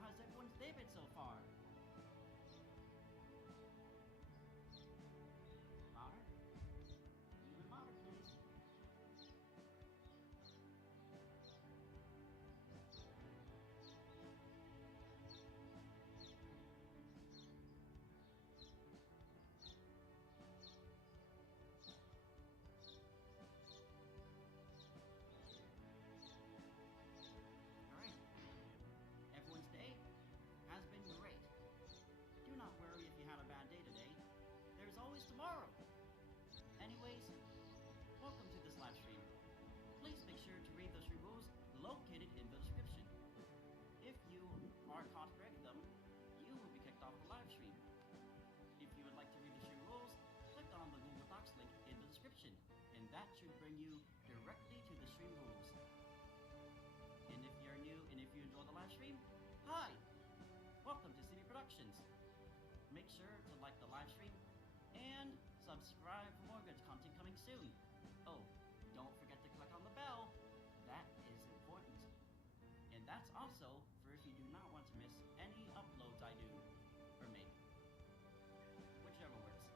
how has everyone's day been so far? Louder? Even louder, please. Alright. Everyone's day has been great. Do not worry if you had a bad day today. There's always tomorrow. Anyways, welcome to this live stream. Please make sure to read the stream rules located in the description. If you are caught breaking them, you will be kicked off the live stream. If you would like to read the stream rules, click on the Google Docs link in the description, and that should bring you directly to the stream rules. And if you're new and if you enjoy the live stream, hi! Welcome to CBProductions. Make sure to like the live stream and subscribe for more good content coming soon. Oh, don't forget to click on the bell. That is important. And that's also for if you do not want to miss any uploads I do or make. Whichever works.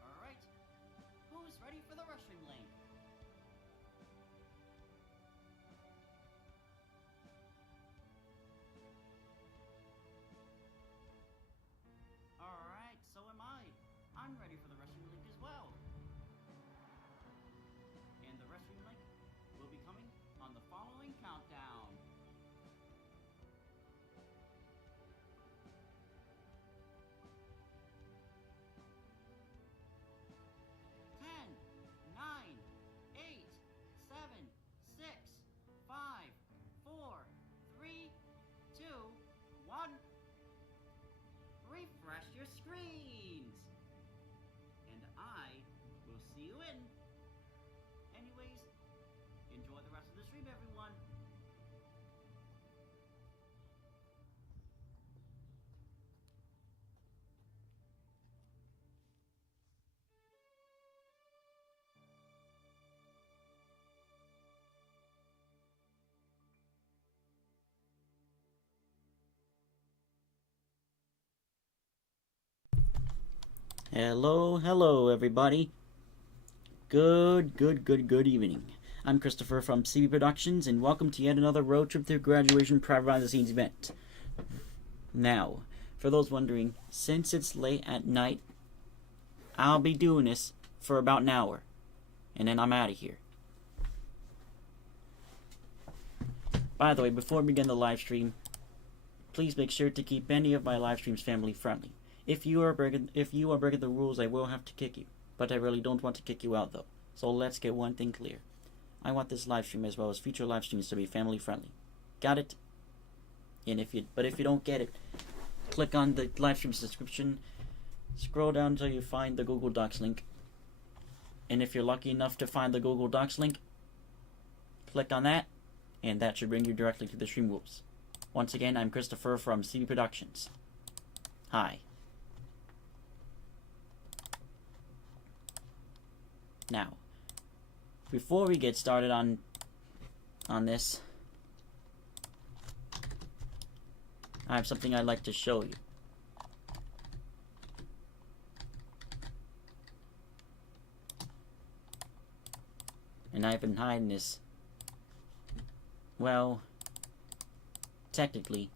Alright, who's ready for the Restream link? Alright, so am I. I'm ready for the Restream link as well. And the Restream link will be coming on the following countdown. 10, 9, 8, 7, 6, 5, 4, 3, 2, 1. Refresh your screens! And I will see you in. Anyways, enjoy the rest of the stream, everyone. Hello everybody. Good evening. I'm Christopher from CBProductions, and welcome to yet another Roadtrip through Graduation Private Behind-the-Scenes Event. Now, for those wondering, since it's late at night, I'll be doing this for about an hour, and then I'm out of here. By the way, before we begin the live stream, please make sure to keep any of my live streams family friendly. If you are breaking the rules, I will have to kick you. But I really don't want to kick you out though. So let's get one thing clear. I want this live stream as well as future live streams to be family friendly. Got it? And if you don't get it, click on the live stream's description, scroll down until you find the Google Docs link. And if you're lucky enough to find the Google Docs link, click on that, and that should bring you directly to the stream rules. Once again, I'm Christopher from CBProductions. Hi. Now, before we get started on this, I have something I'd like to show you. And I've been hiding this, well, technically,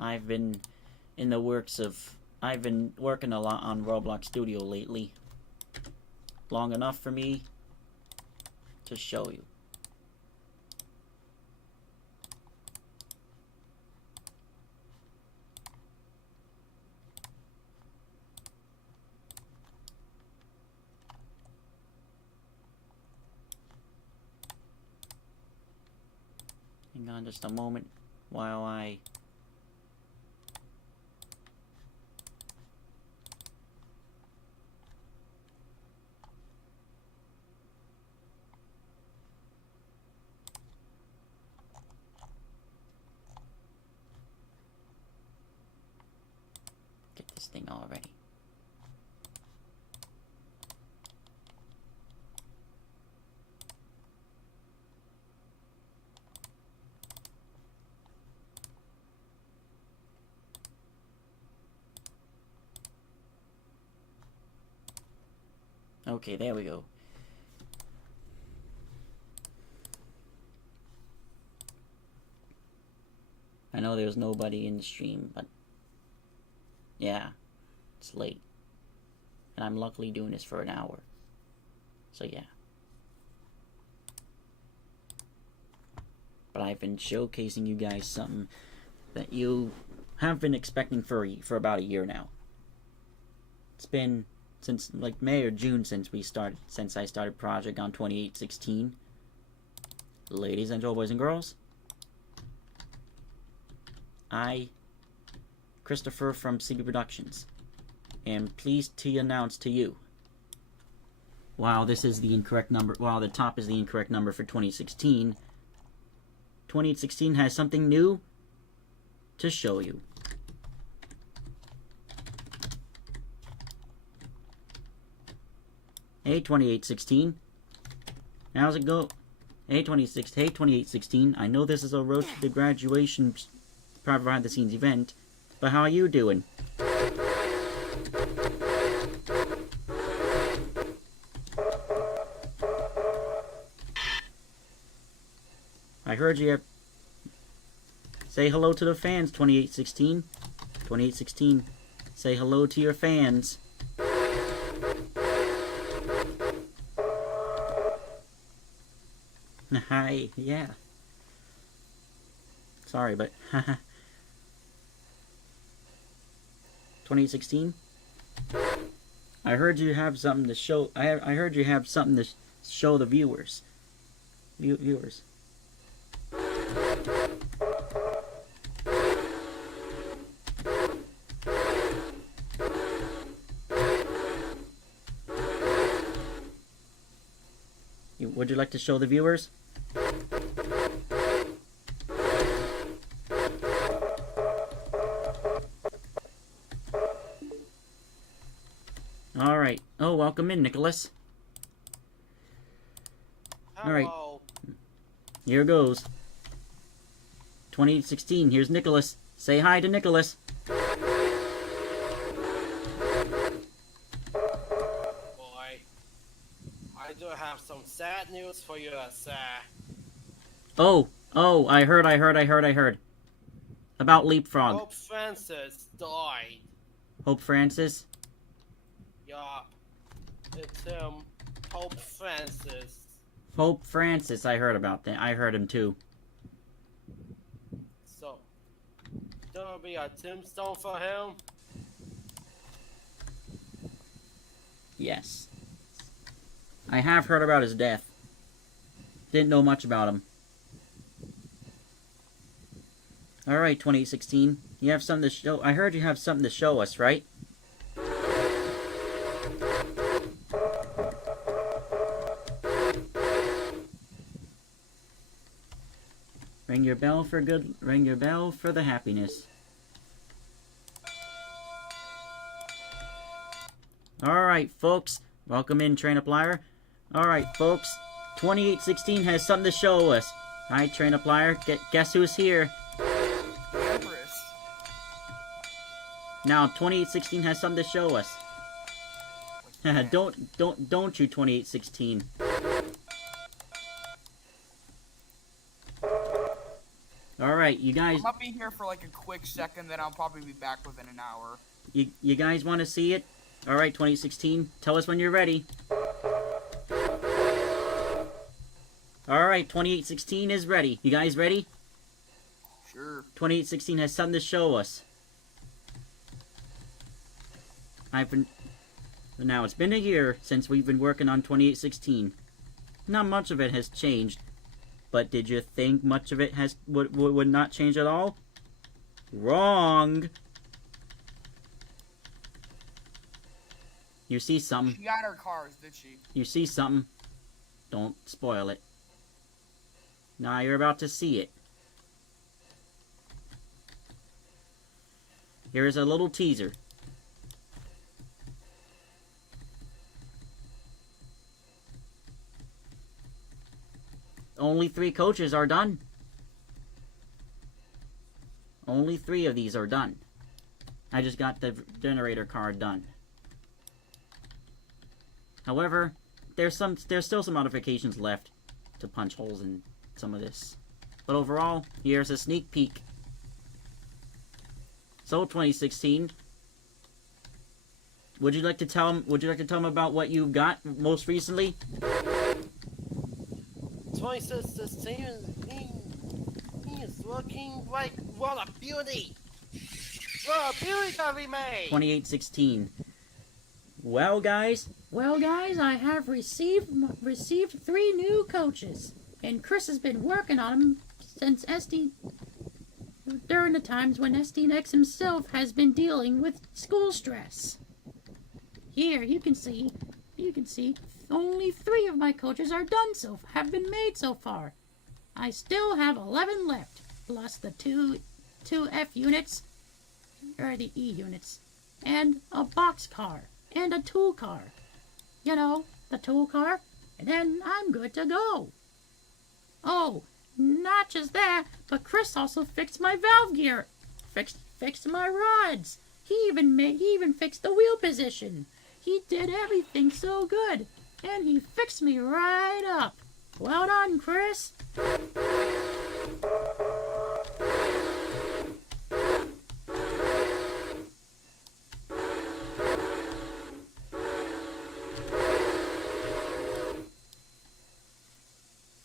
I've been working a lot on Roblox Studio lately. Long enough for me to show you. Hang on just a moment while I get this thing already. Okay, there we go. I know there's nobody in the stream, but yeah, it's late. And I'm luckily doing this for an hour. So yeah. But I've been showcasing you guys something that you have been expecting for about a year now. It's been since like May or June since I started project on 2816. Ladies and boys and girls, I, Christopher from CBProductions, am pleased to announce to you, while this is the incorrect number, while the top is the incorrect number for 2016, 2816 has something new to show you. Hey 2816, how's it go? Hey 2816, I know this is a road to the graduation Private Behind-the-Scenes event, but how are you doing? I heard you have... Say hello to the fans, 2816. 2816, say hello to your fans. Hi, yeah. Sorry, but 2016. I heard you have something to show. I heard you have something to show the viewers. Viewers. Would you like to show the viewers? Alright. Oh, welcome in, Nicholas. Alright. Here goes. 2816, here's Nicholas. Say hi to Nicholas. I do have some sad news for you, sir. Oh, I heard. About Leapfrog. Pope Francis died. Pope Francis? Yup. It's him. Pope Francis. Pope Francis, I heard about that. I heard him too. So, there'll be a tombstone for him? Yes. I have heard about his death. Didn't know much about him. Alright, 2016. You have something to show. I heard you have something to show us, right? Ring your bell for good. Ring your bell for the happiness. Alright, folks. Welcome in, Train-Applier. Alright, folks. 2816 has something to show us. Hi, Train-Applier. Guess who's here? Now, 2816 has something to show us. don't you, 2816. Alright, you guys... I'll be here for like a quick second, then I'll probably be back within an hour. You guys want to see it? Alright, 2016. Tell us when you're ready. Alright, 2816 is ready. You guys ready? Sure. 2816 has something to show us. Now, it's been a year since we've been working on 2816. Not much of it has changed. But did you think much of it would not change at all? Wrong! You see something. She got her cars, did she? You see something. Don't spoil it. Now you're about to see it. Here is a little teaser. Only 3 coaches are done. Only 3 of these are done. I just got the generator card done. However, there's still some modifications left to punch holes in some of this. But overall, here's a sneak peek. So 2016, would you like to tell them about what you got most recently? 2016, he is looking like what a beauty! What a beauty that we made! 2816. Well, guys, I have received 3 new coaches, and Chris has been working on them since during the times when SDNX himself has been dealing with school stress. Here, you can see, only 3 of my coaches are done have been made so far. I still have 11 left, plus the two F units, or the E units, and a box car, and a tool car. You know, the tool car, and then I'm good to go. Oh, not just that, but Chris also fixed my valve gear, fixed my rods. He even fixed the wheel position. He did everything so good, and he fixed me right up. Well done, Chris.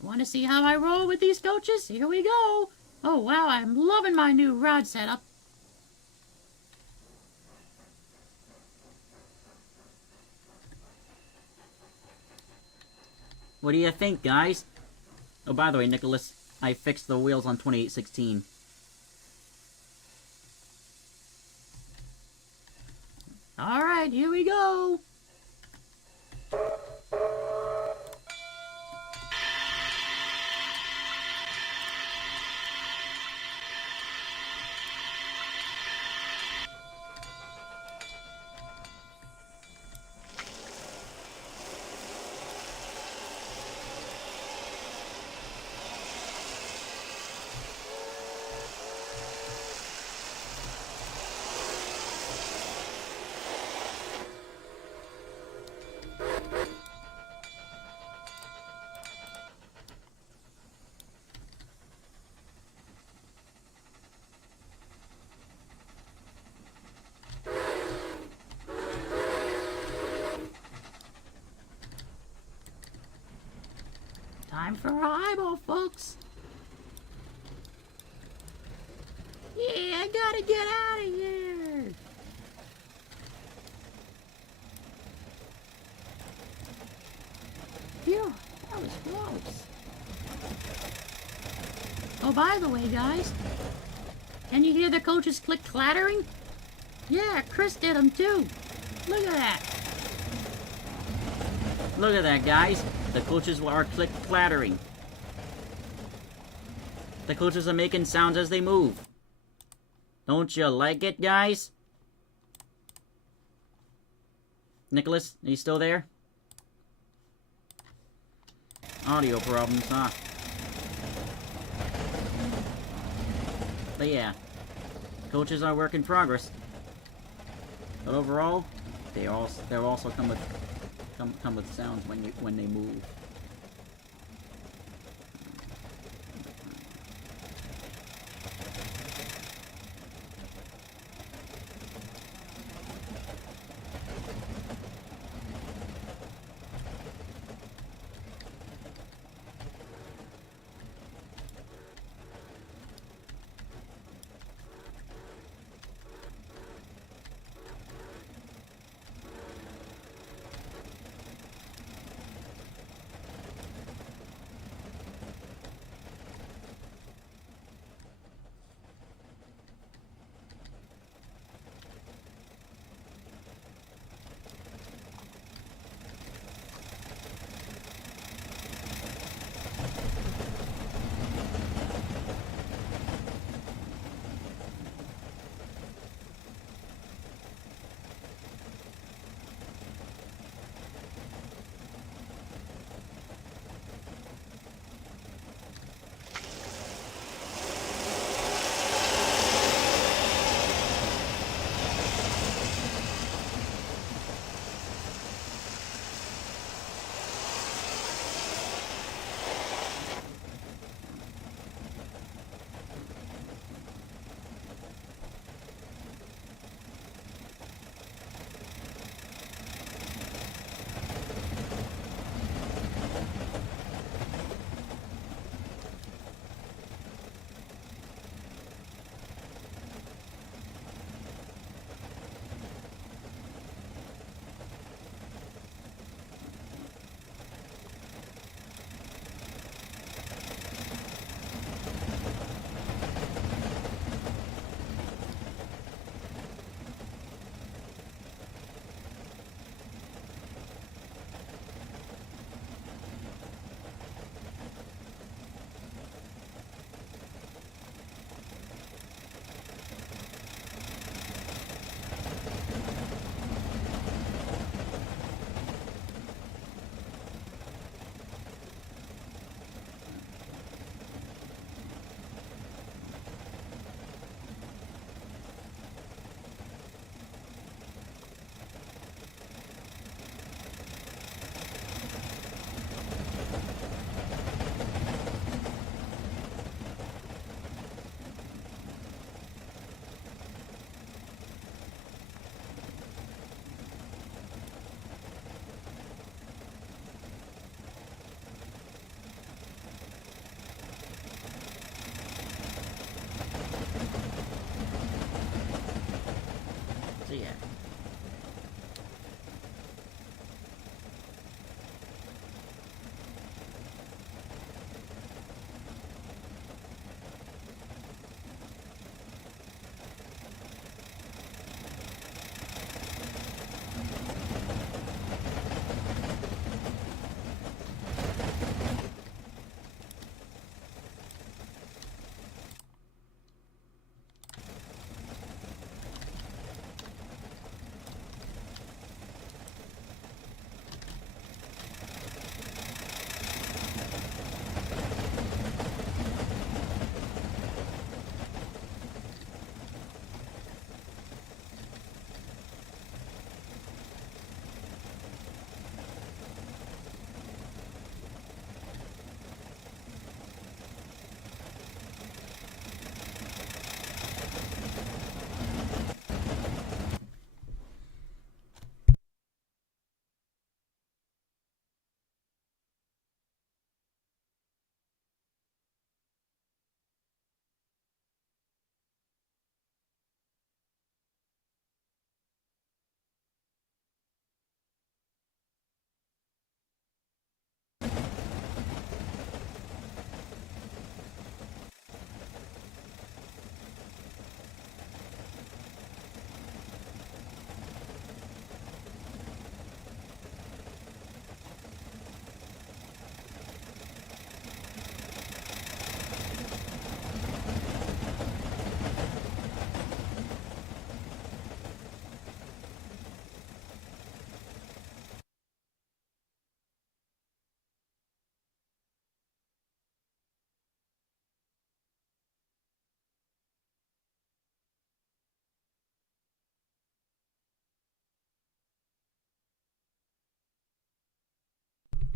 Want to see how I roll with these coaches? Here we go. Oh wow, I'm loving my new rod setup. What do you think, guys? Oh, by the way, Nicholas, I fixed the wheels on 2816. Alright, here we go. Time for our eyeball, folks. Yeah, I gotta get out of here. Phew, that was close. Oh, by the way, guys, can you hear the coaches click clattering? Yeah, Chris did them too. Look at that. Look at that, guys. The coaches are click clattering. The coaches are making sounds as they move. Don't you like it, guys? Nicholas, are you still there? Audio problems, huh? But yeah, coaches are work in progress. But overall, they'll also come with sounds when they move.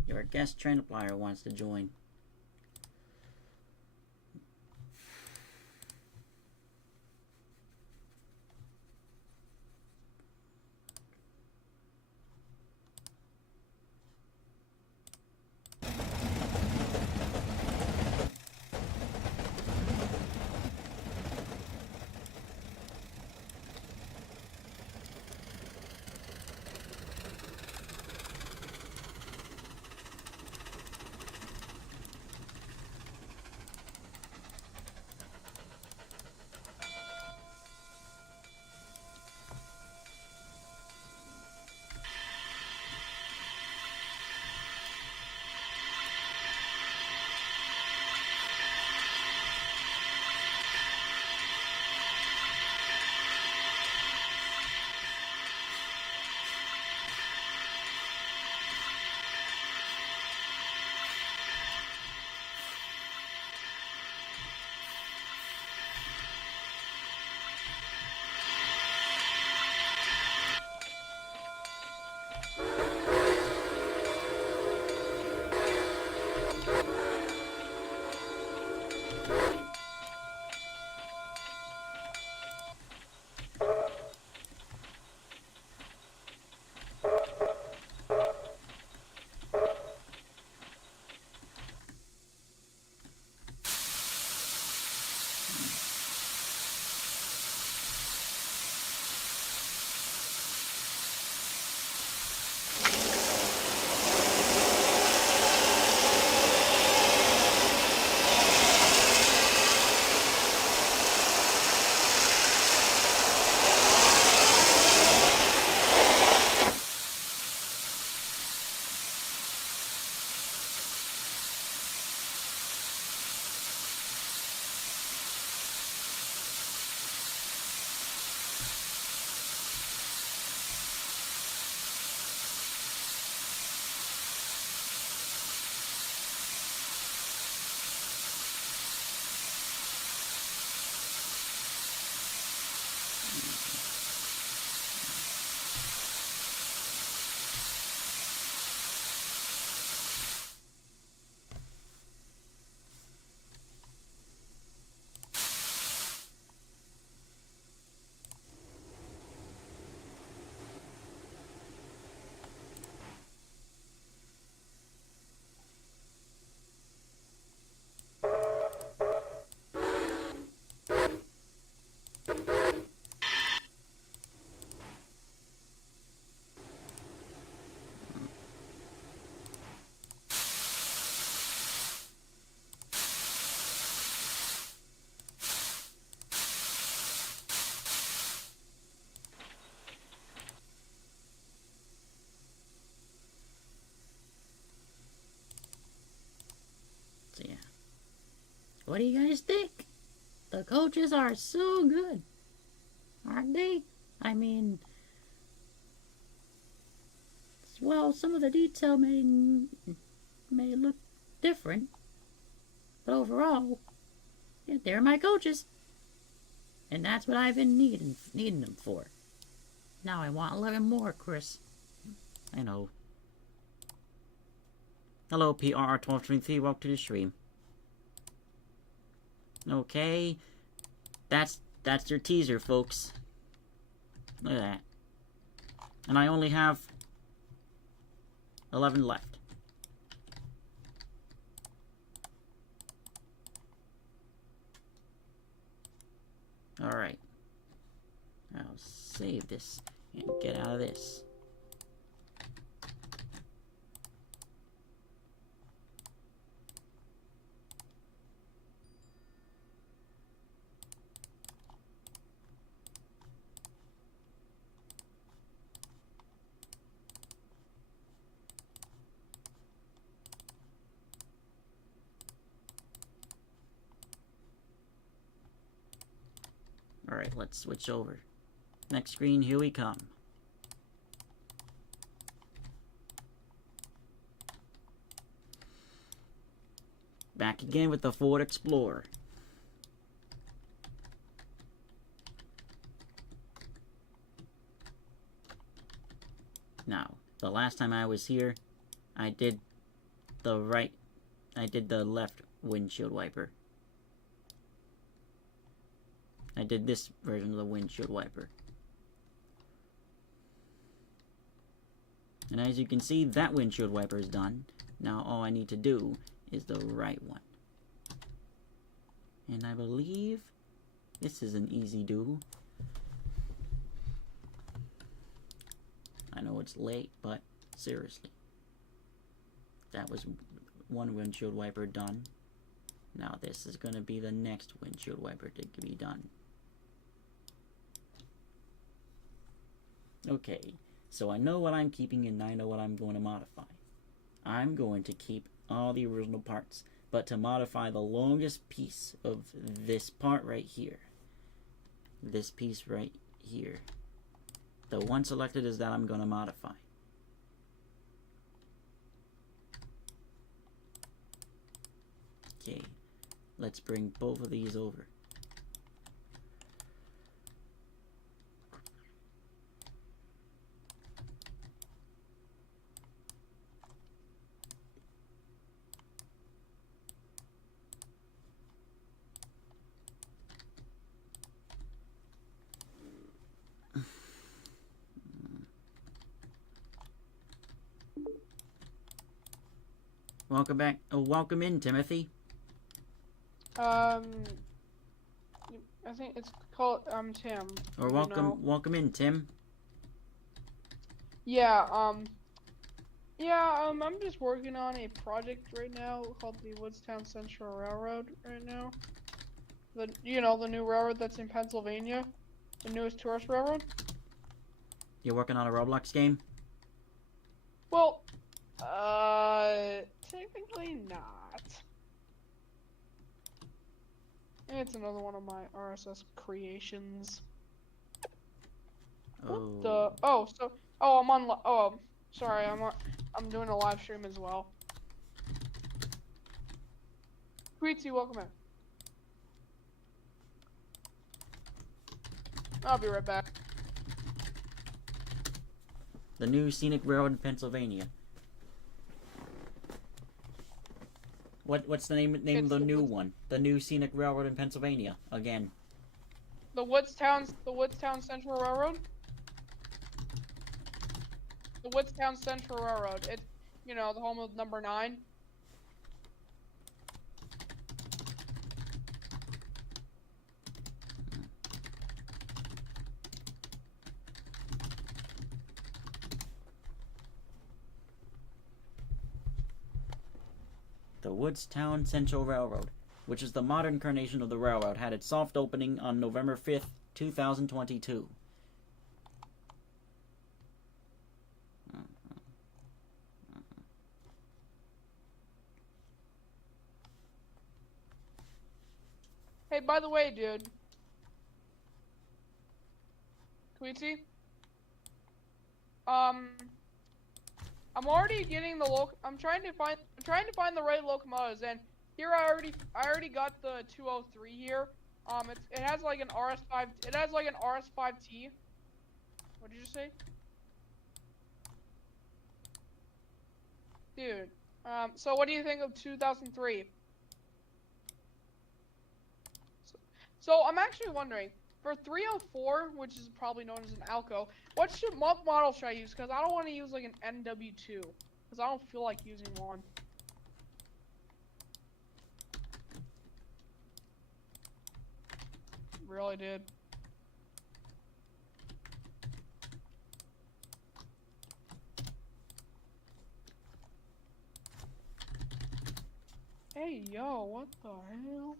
Your guest trainer player wants to join. So yeah. What do you guys think? The coaches are so good, aren't they? I mean, well, some of the detail may look different, but overall, yeah, they're my coaches, and that's what I've been needing them for. Now I want 11 more, Chris. I know. Hello, PRR1223. Welcome to the stream. Okay, that's your teaser, folks. Look at that. And I only have 11 left. Alright. I'll save this and get out of this. Alright, let's switch over. Next screen, here we come. Back again with the Ford Explorer. Now, the last time I was here, I did the right. I did the left windshield wiper. I did this version of the windshield wiper. And as you can see, that windshield wiper is done. Now all I need to do is the right one. And I believe this is an easy do. I know it's late, but seriously. That was one windshield wiper done. Now this is going to be the next windshield wiper to be done. Okay, so I know what I'm keeping and I know what I'm going to modify. I'm going to keep all the original parts, but to modify the longest piece of this part right here. This piece right here. The one selected is that I'm going to modify. Okay, let's bring both of these over. Welcome back. Oh, welcome in, Timothy. I think it's called Tim. Or welcome in, Tim. Yeah, I'm just working on a project right now called the Woodstown Central Railroad right now. The new railroad that's in Pennsylvania, the newest tourist railroad. You're working on a Roblox game? Well, technically not. It's another one of my RSS creations. Oh. Sorry, I'm doing a live stream as well. Tweetsy, welcome in. I'll be right back. The new scenic railroad in Pennsylvania. What's the name of the new one? The new scenic railroad in Pennsylvania again. The Woodstown Central Railroad. The Woodstown Central Railroad. It's the home of number 9. The Woodstown Central Railroad, which is the modern incarnation of the railroad, had its soft opening on November 5th, 2022. Hey, by the way, dude. Tweetsy? I'm already getting the I'm trying to find the right locomotives, and here I already got the 203 here. It has like an RS5. It has like an RS5T. What did you say? Dude. So what do you think of 2003? So I'm actually wondering, for 304, which is probably known as an Alco, what model should I use? Because I don't want to use like an NW2, because I don't feel like using one. Really, dude. Hey, yo, what the hell?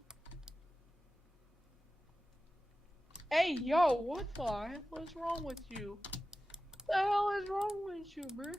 Hey, yo, what the hell is wrong with you? What the hell is wrong with you, bro?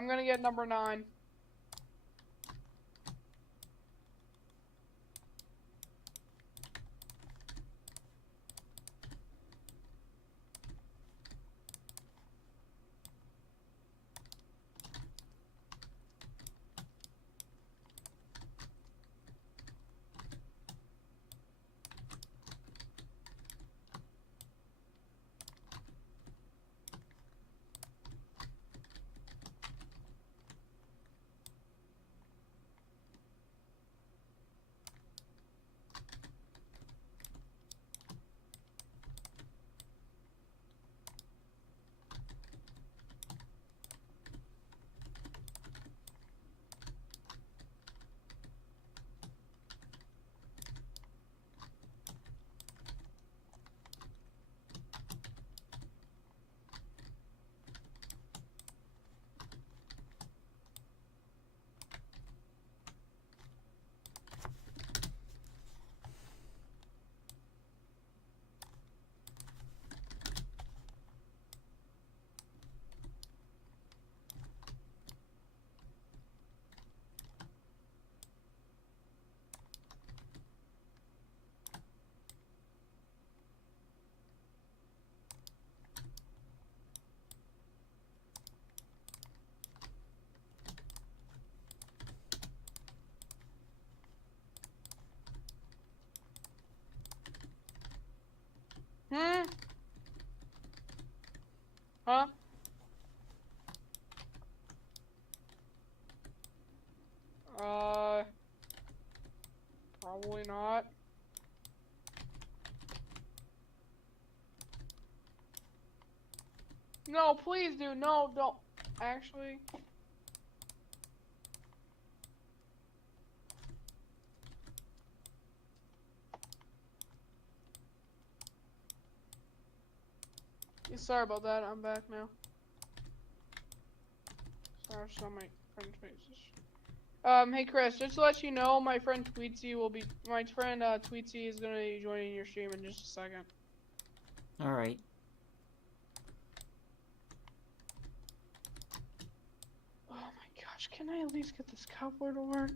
I'm gonna get number 9. Hmm? Huh? Probably not. No, please, dude. No, don't. Actually. Yeah, sorry about that. I'm back now. Sorry, I saw my friend's faces. Hey Chris, just to let you know, my friend Tweetsy is gonna be joining your stream in just a second. Alright. Oh my gosh, can I at least get this coupler to work?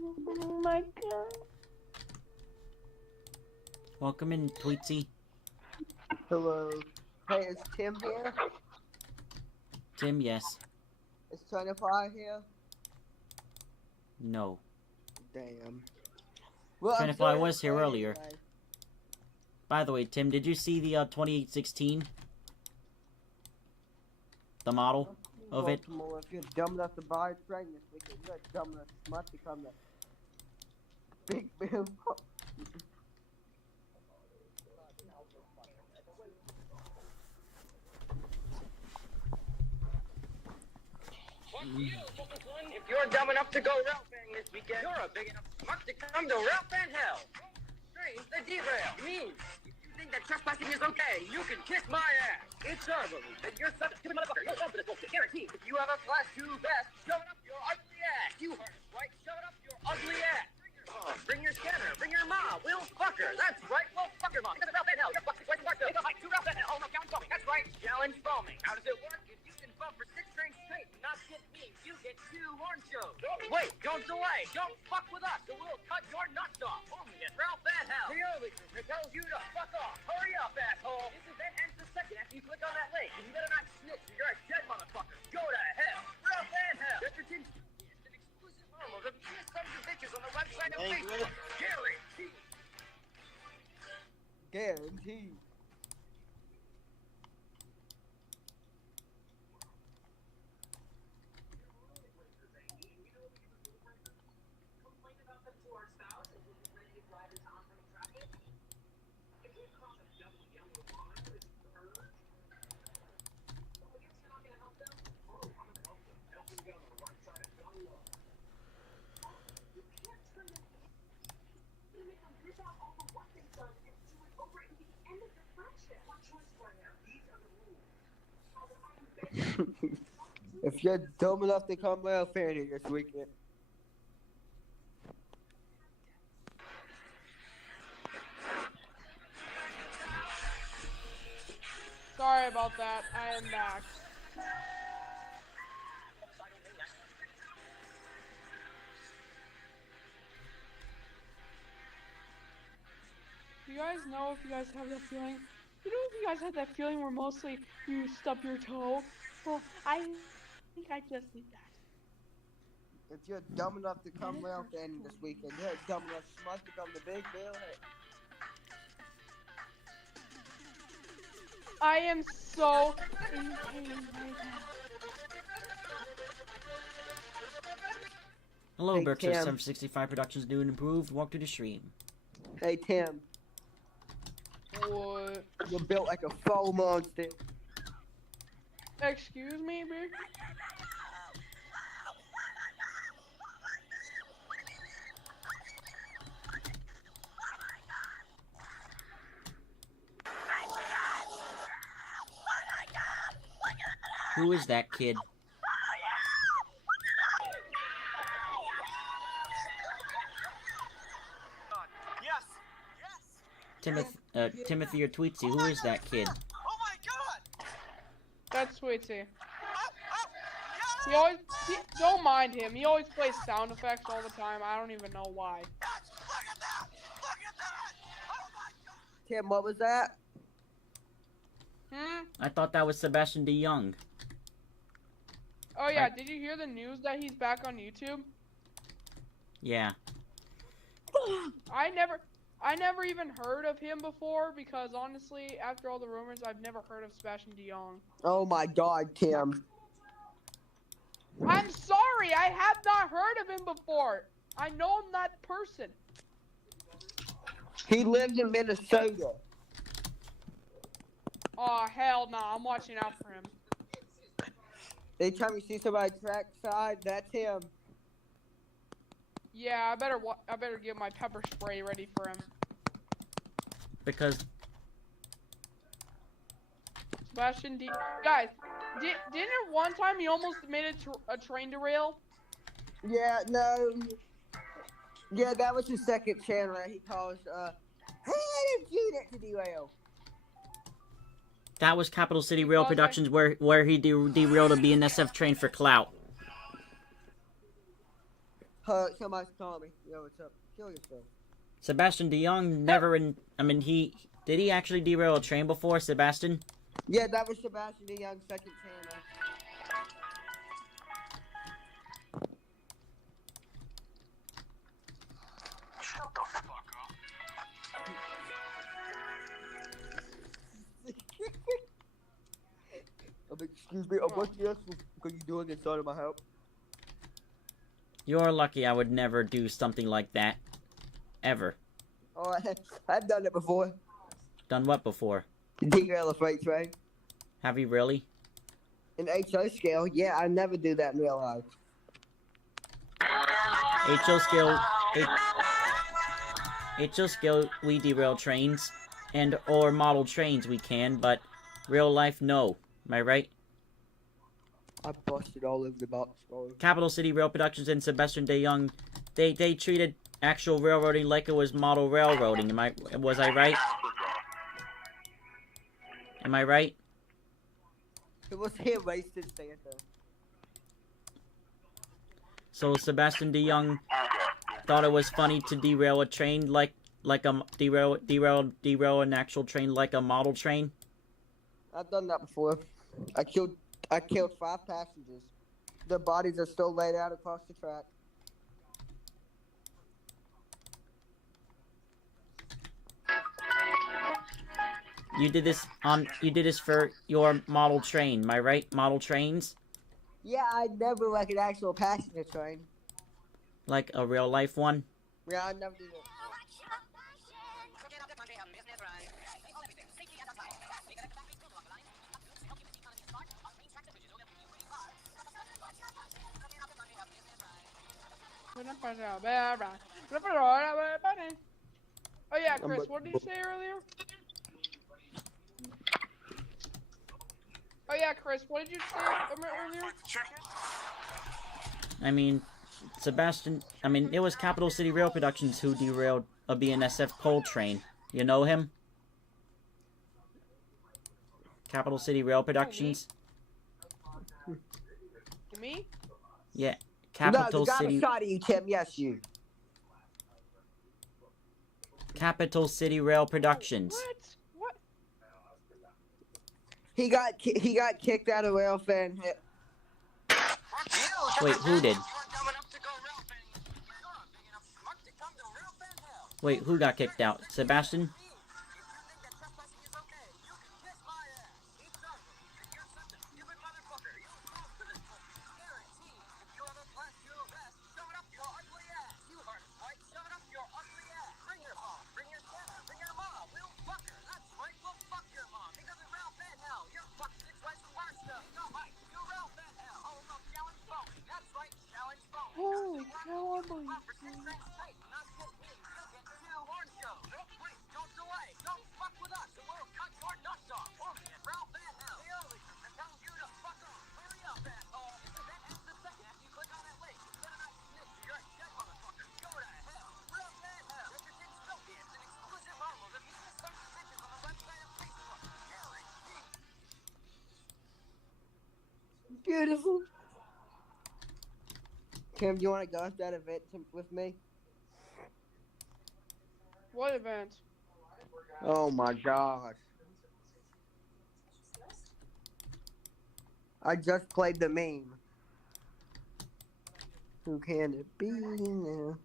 Oh my god. Welcome in, Tweetsy. Hello. Hey, is Tim here? Tim, yes. Is 25 here? No. Damn. Well, 25 was here earlier. By the way, Tim, did you see the 2816? The model of it? Baltimore, if you're dumb enough to buy a train this weekend, you're dumb enough smut to come to Big Bill. If you're dumb enough to go route bang this weekend, you're a big enough smart to come to route bang hell. Restreams the derail means if you think that trespassing is okay, you can kiss my ass. It's our belief that you're such a stupid motherfucker. You'll open this bullshit. Guaranteed. If you have a class 2 vest, shove it up your ugly ass. You heard it right. Shove it up your ugly ass. Bring your scanner. Bring your mom. We'll fuck her. That's right. We'll fuck her mom. Because of route bang hell. You're fucking twice marked. Take a hike to route bang hell. Oh no, challenge foaming. That's right. Challenge foaming. How does it work? If you can bump for 6 trains straight and not get me, you get 2 horn shows. Wait, don't delay. Don't fuck with us, or we'll cut your nuts off. Only at Ralph Van Hell. The early group tells you to fuck off. Hurry up, asshole. This event ends the second after you click on that link. And you better not snitch, or you're a dead motherfucker. Go to hell. Ralph Van Hell. Restreams an exclusive promo of the biggest sons of bitches on the website of Facebook. Guaranteed. Guaranteed. If you're dumb enough to come route fan here this weekend. Sorry about that. I am back. You guys know if you guys have that feeling? You know if you guys had that feeling where mostly you stub your toe? Well, I think I just did that. If you're dumb enough to come rail fanning this weekend, you're dumb enough smut to come to Big Bill. I am so in pain right now. Hello, Hey, Berkshire Tim. 765 Productions, new and improved. Walk to the stream. Hey Tim, What? you're built like a faux monster. Excuse me, big? Who is that kid? Yes! Timothy or Tweetsy, who is that kid? Oh my god! That's Sweetie. Don't mind him. He always plays sound effects all the time. I don't even know why. Look at that! Look at that! Oh my god! Tim, what was that? I thought that was Sebastian DeYoung. Oh yeah, did you hear the news that he's back on YouTube? Yeah. I never even heard of him before because honestly, after all the rumors, I've never heard of Sebastian DeYoung. Oh my god, Tim. I'm sorry, I have not heard of him before. I know I'm that person. He lives in Minnesota. Oh hell no, I'm watching out for him. Anytime you see somebody trackside, that's him. Yeah, I better get my pepper spray ready for him. Because Sebastian D. Guys, didn't it one time he almost made a train derail? Yeah, no. Yeah, that was his second channel that he calls, hey, I didn't do that to derail. that was Capital City Rail Productions where he derailed a BNSF train for clout. Somebody's calling me. Yo, what's up? Kill yourself. Sebastian DeYoung did he actually derail a train before, Sebastian? Yeah, that was Sebastian DeYoung's second channel. Shut the fuck up. Excuse me, what you are you doing inside of my house? You're lucky I would never do something like that. Ever. Oh, I've done it before. Done what before? Derail a freight train. Have you really? In HO scale, yeah, I never do that in real life. HO scale we derail trains or model trains we can, but real life no. Am I right? I busted all over the box score. Capital City Rail Productions and Sebastian DeYoung, they treated actual railroading like it was model railroading. Was I right? Am I right? It was here racist Santa. So Sebastian DeYoung thought it was funny to derail a train derail an actual train like a model train. I've done that before. I killed 5 passengers. Their bodies are still laid out across the track. You did this for your model train, am I right? Model trains? Yeah, I never like an actual passenger train. Like a real life one? Yeah, I never do that. Oh yeah, Chris, what did you say earlier? Oh yeah, Chris, what did you say earlier? I mean, it was Capital City Rail Productions who derailed a BNSF coal train. You know him? Capital City Rail Productions. Me? Yeah. No, Capital the guy City. beside you, Tim. Yes, you. Capital City Rail Productions. What? He got kicked out of rail fan. Wait, who did? Wait, who got kicked out? Sebastian? Holy cow, I believe you. Beautiful. Tim, do you want to go to that event with me? What event? Oh my gosh. I just played the meme. Who can it be now?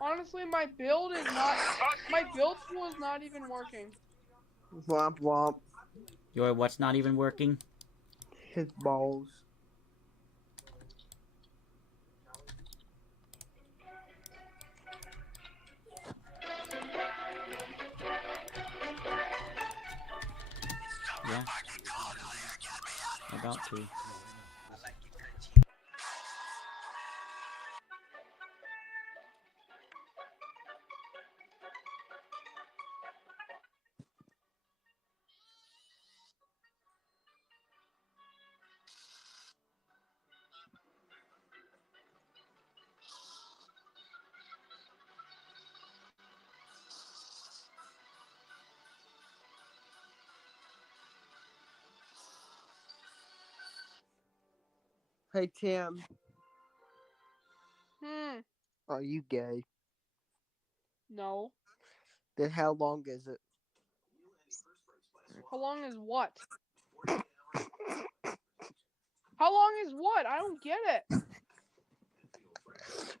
Honestly, my build tool is not even working. Womp womp. Your what's not even working? His balls. Yeah. About to. Hey Tim, are you gay? No. Then how long is it? How long is what? How long is what? I don't get it.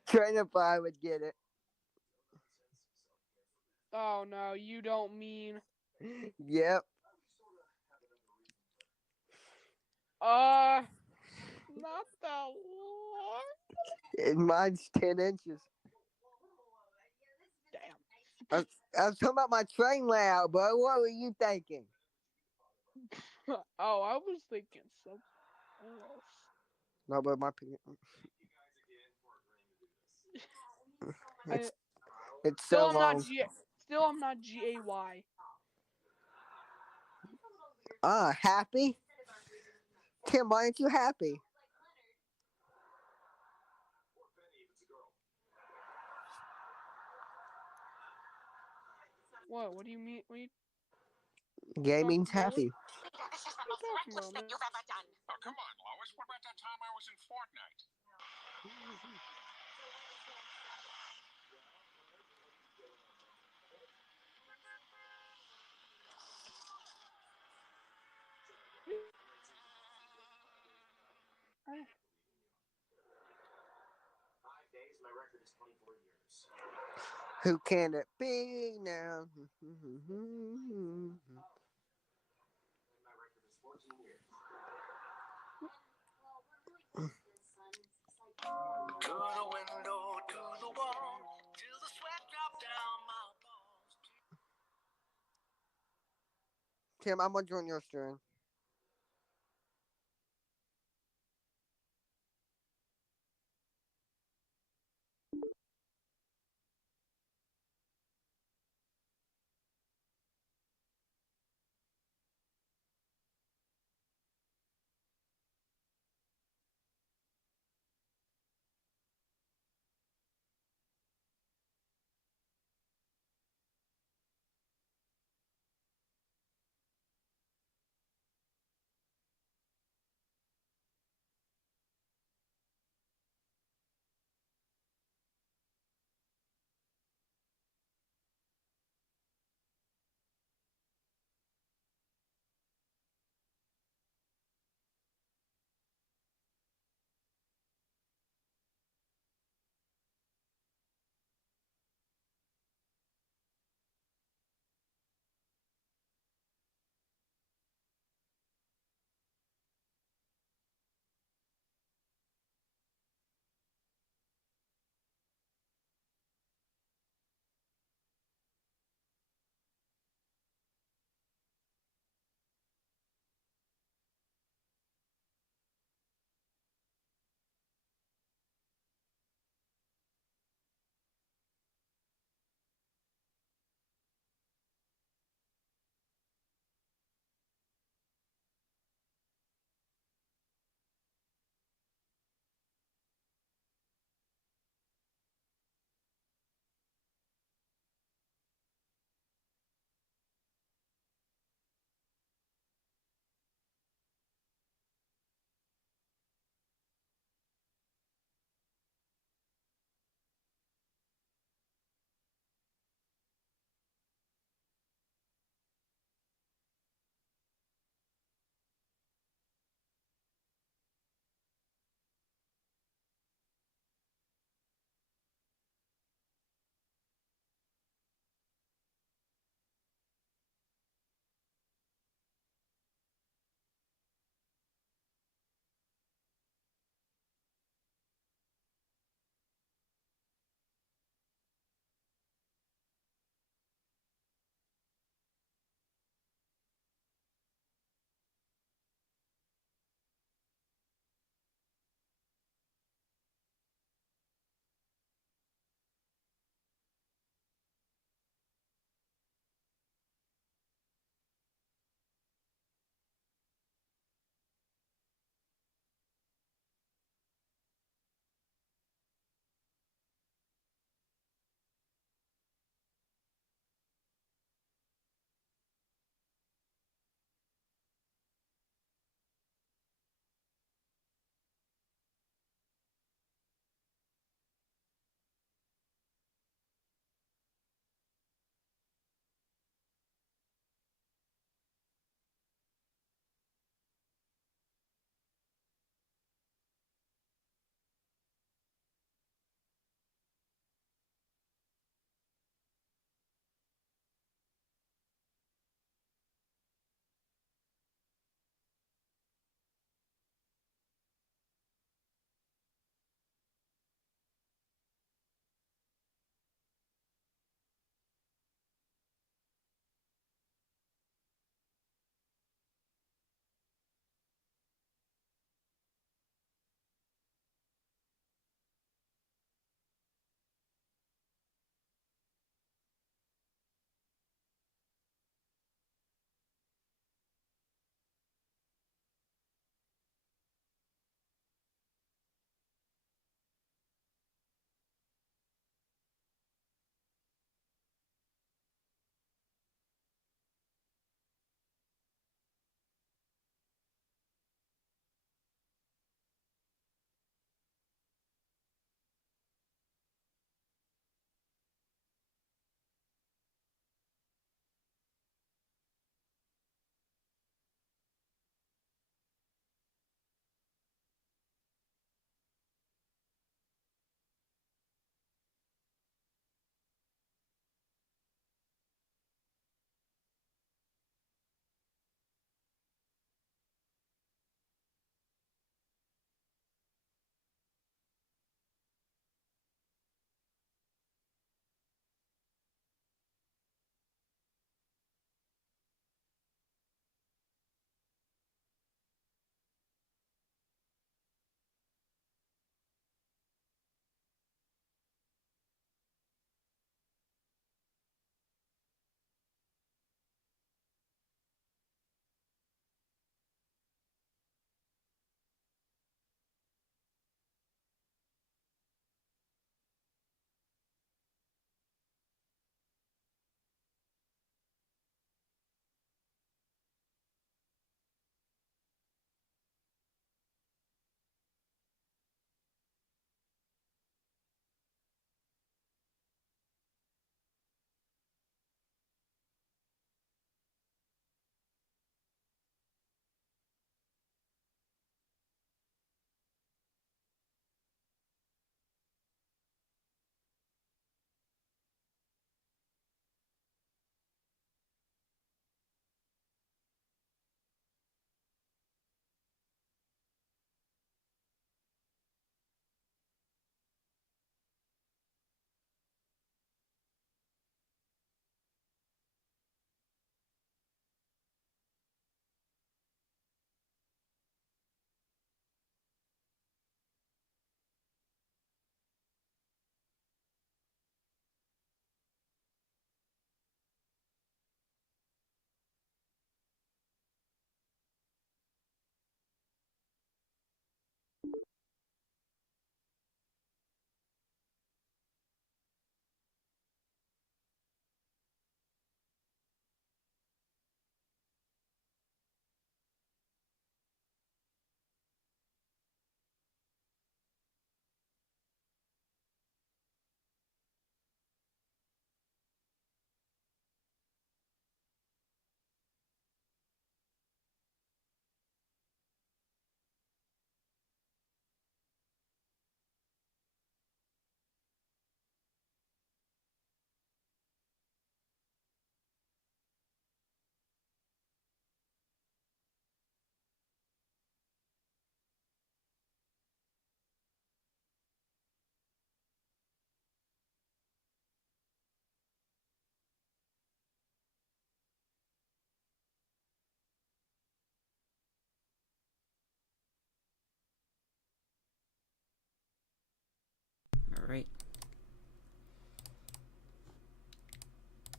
Train if I would get it. Oh no, you don't mean. Yep. Not that long. And mine's 10 inches. Damn. I was talking about my train layout, bro. What were you thinking? Oh, I was thinking something else. No, but my it's so long. Still, I'm not GAY. Happy? Tim, why aren't you happy? What? What do you mean? What are you Gay means happy. talking about, man? Oh, come on, Lois. What about that time I was in Fortnite? Who can it be now? To the window, to the wall, till the sweat dropped down my balls. Tim, I'm gonna join your stream.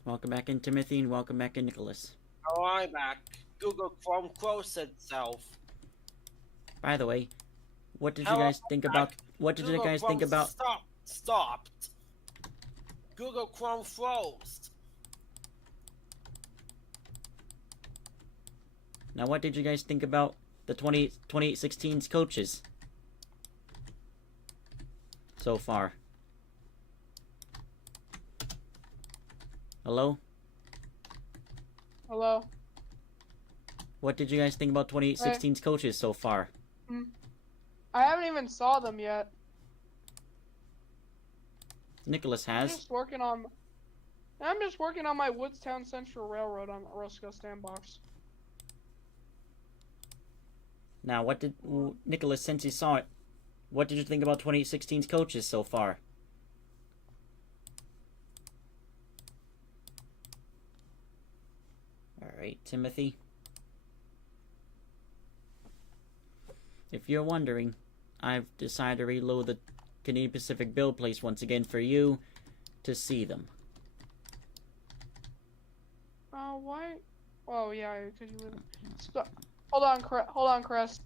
Welcome back in, Timothy, and welcome back in, Nicholas. Oh, I'm back. Google Chrome closed itself. By the way, what did you Hello, guys think about? What did you Google guys think Chrome about? Stopped. Google Chrome froze. Now, what did you guys think about the 2016's coaches so far? Hello? Hello. What did you guys think about 2016's coaches so far? I haven't even saw them yet. Nicholas I'm has. just working on my Woodstown Central Railroad on Roscoe Sandbox. Now, what did Nicholas, since you saw it, what did you think about 2016's coaches so far? Alright, Timothy. If you're wondering, I've decided to reload the Canadian Pacific build place once again for you to see them. Why? Oh yeah, because you live. Stop. Hold on, Chris.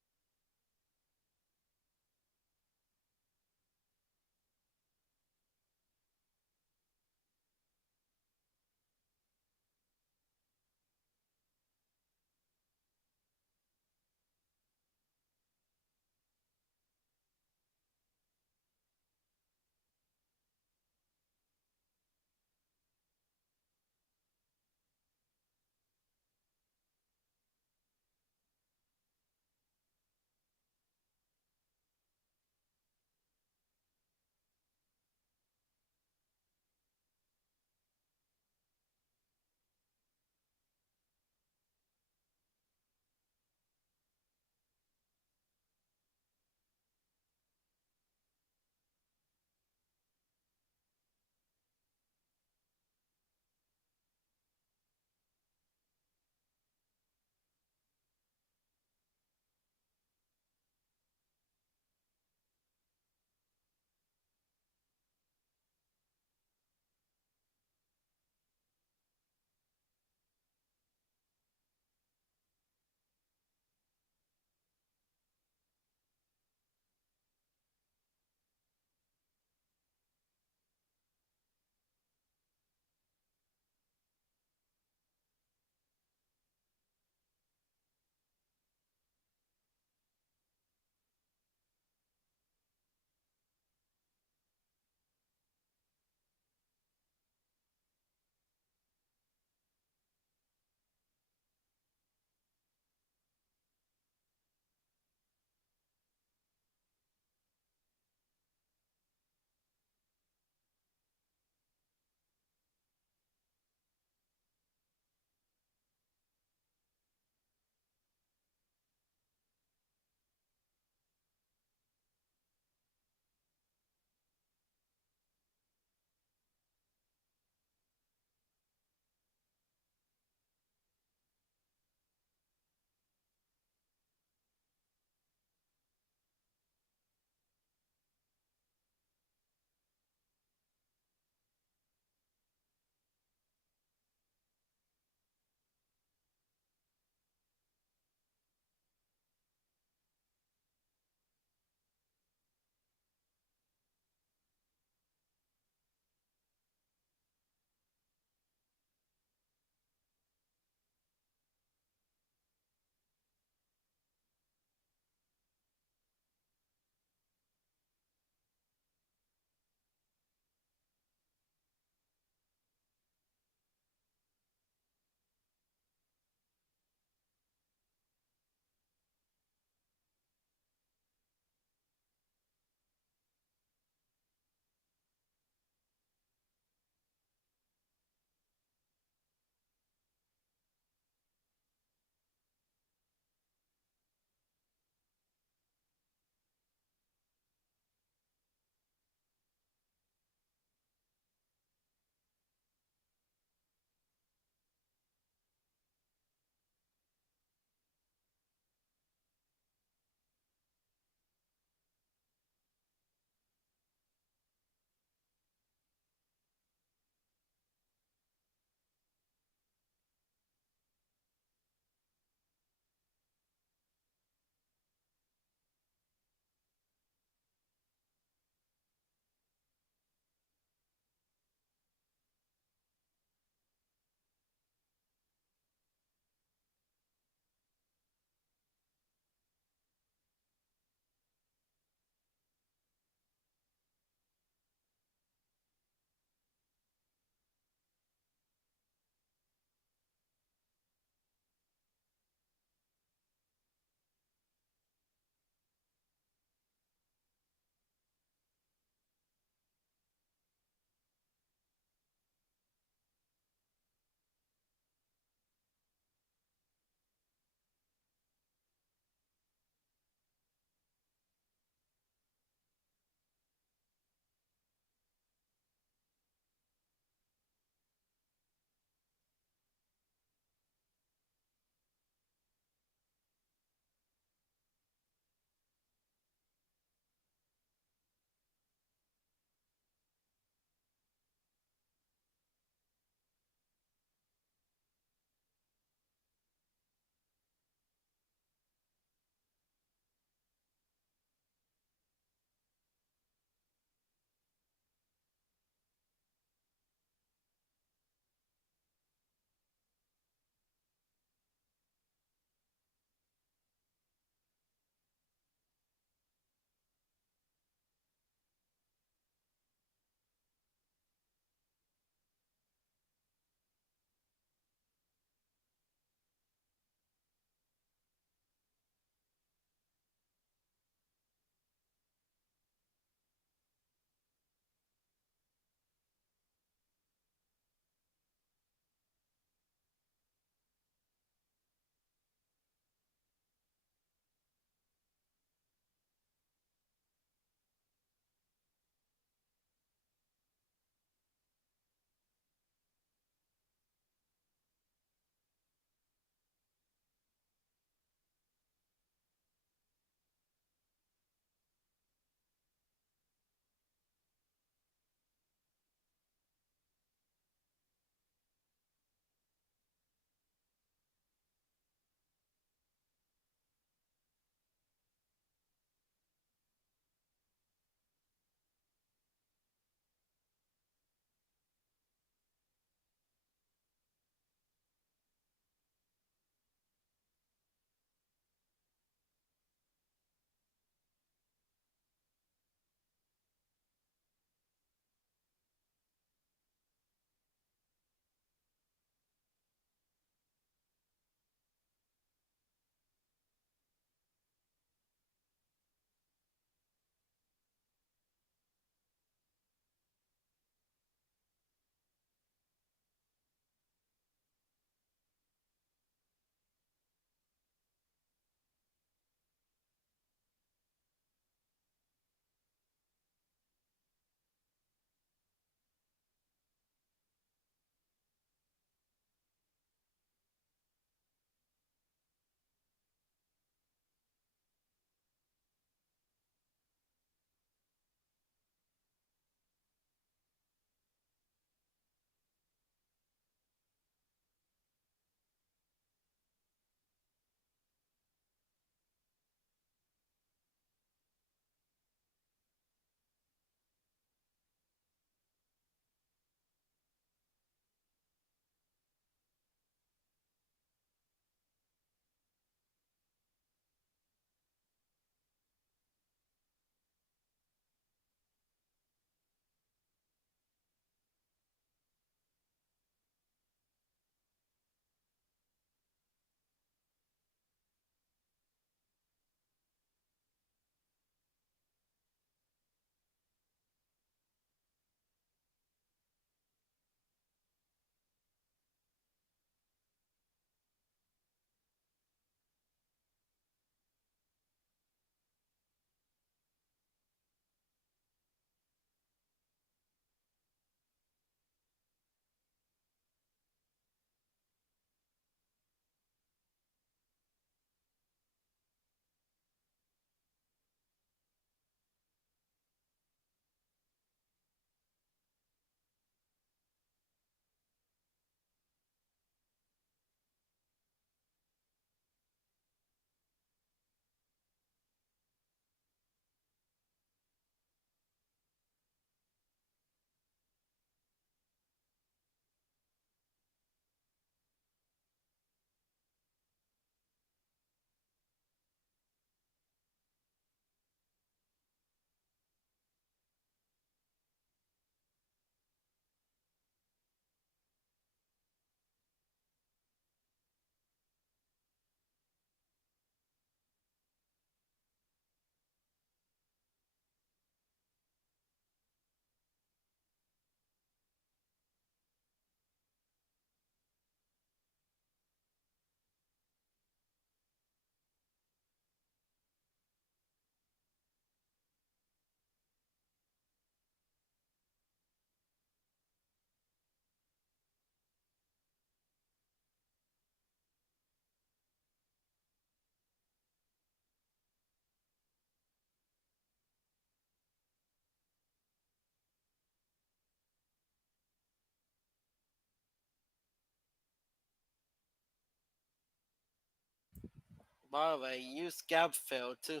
By the way, use gap fill to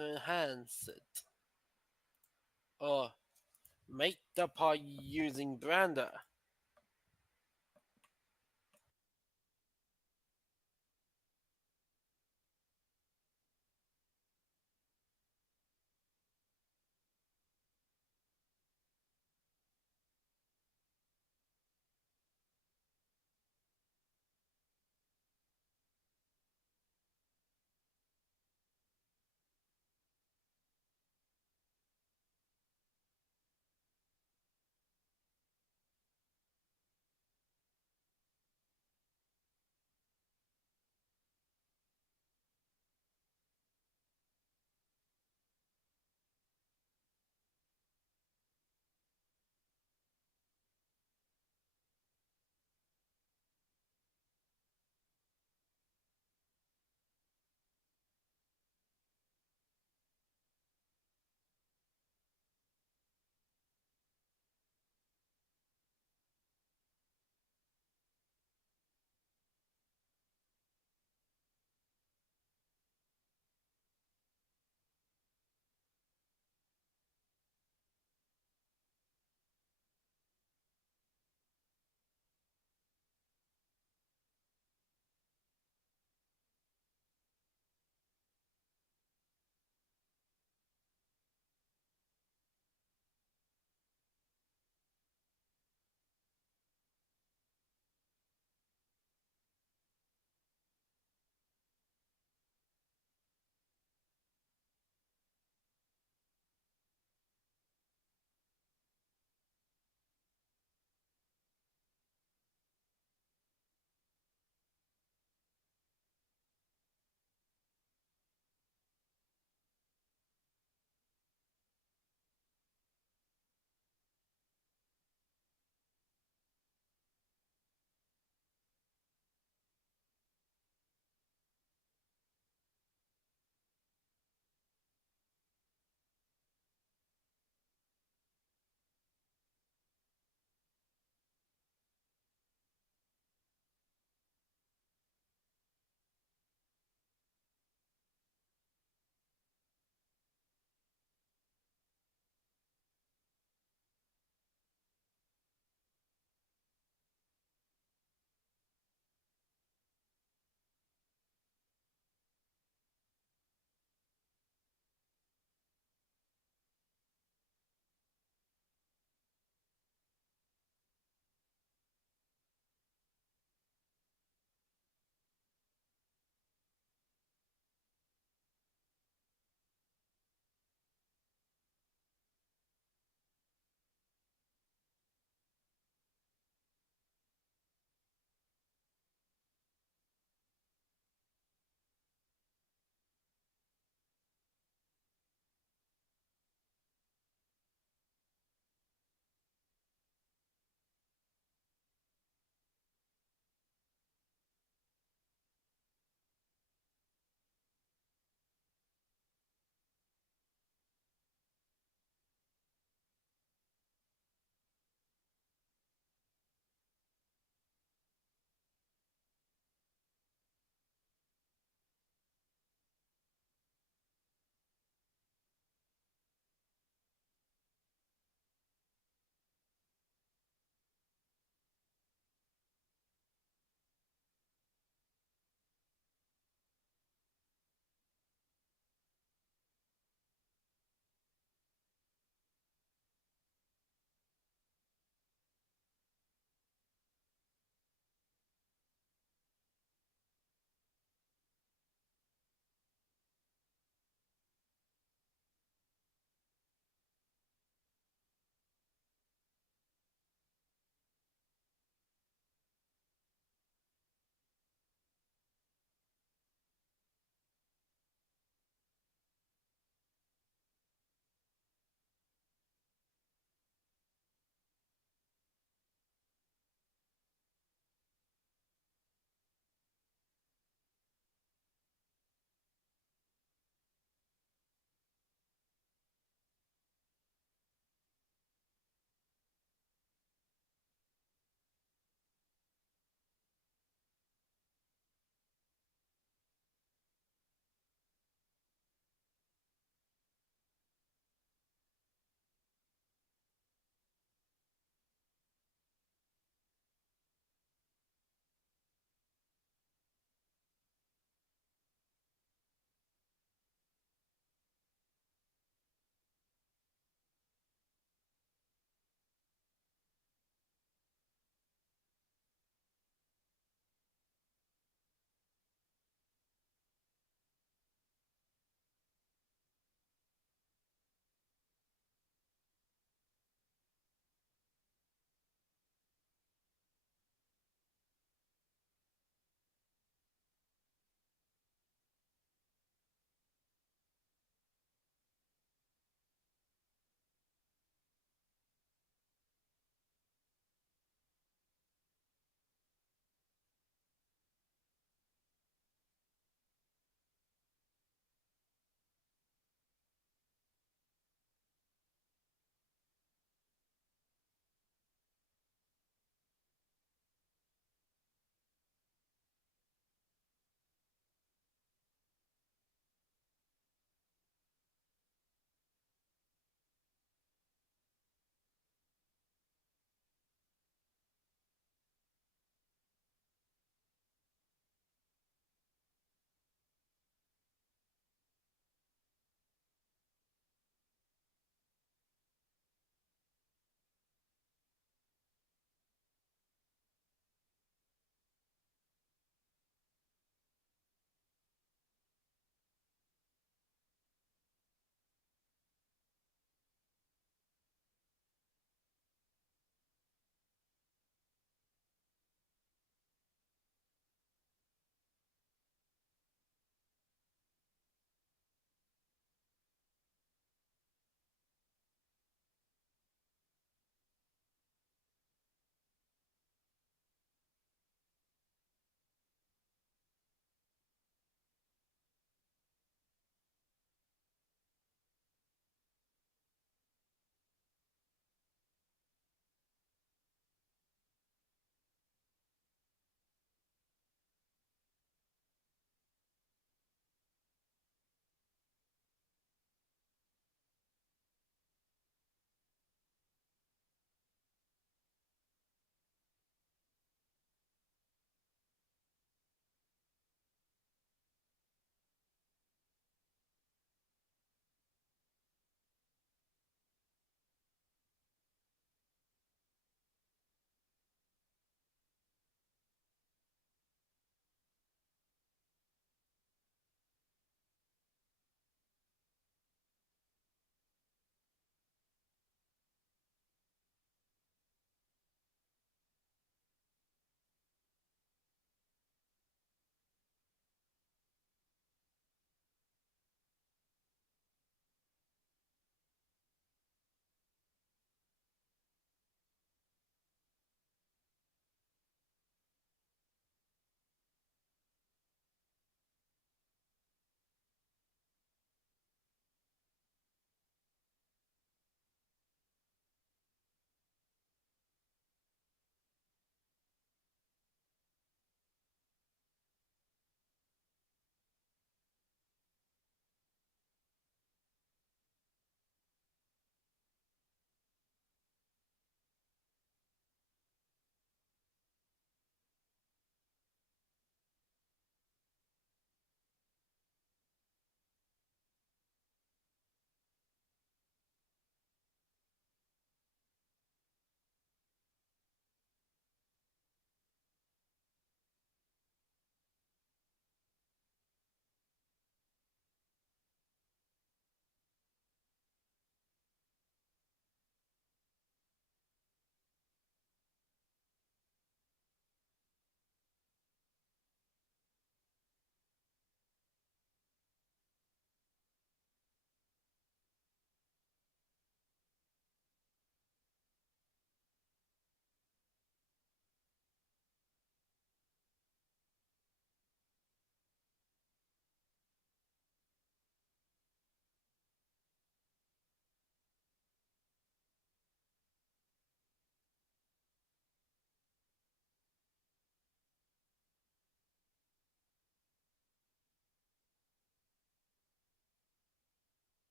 enhance it. Or make the part using Blender.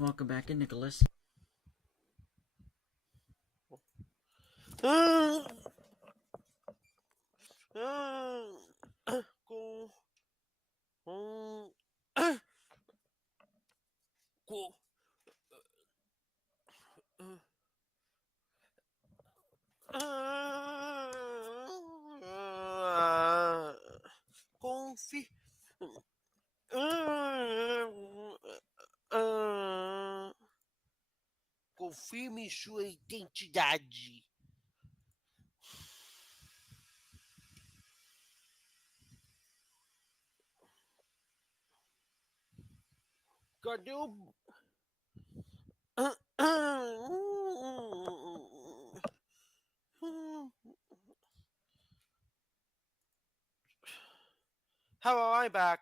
Welcome back in, Nicholas. Confirme sua identidade. Cadê o... Hello, I'm back.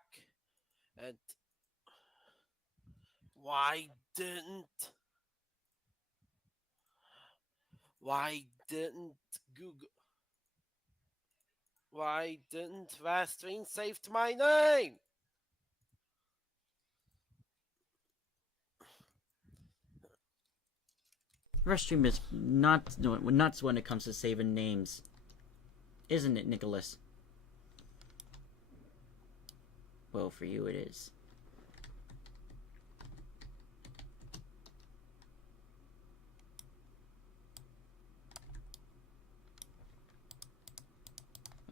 And why didn't Google... Why didn't Restream save my name? Restream is not nuts when it comes to saving names. Isn't it, Nicholas? Well, for you it is.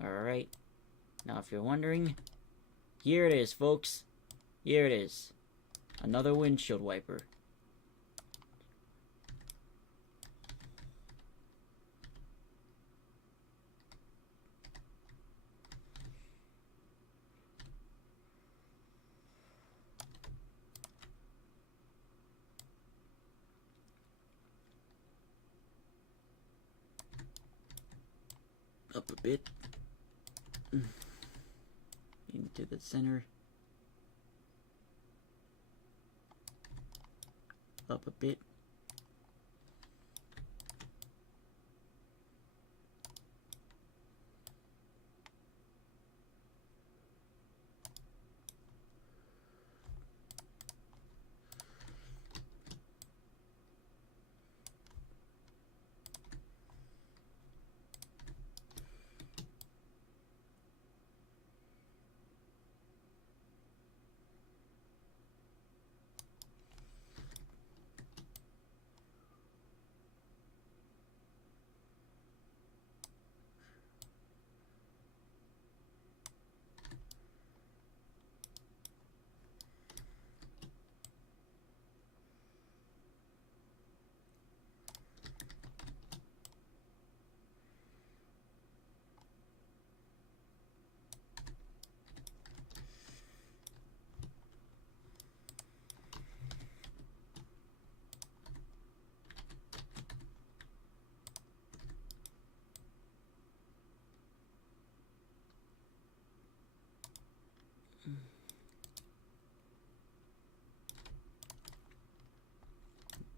Alright. Now if you're wondering, here it is, folks. Here it is. Another windshield wiper. Up a bit. Into the center. Up a bit.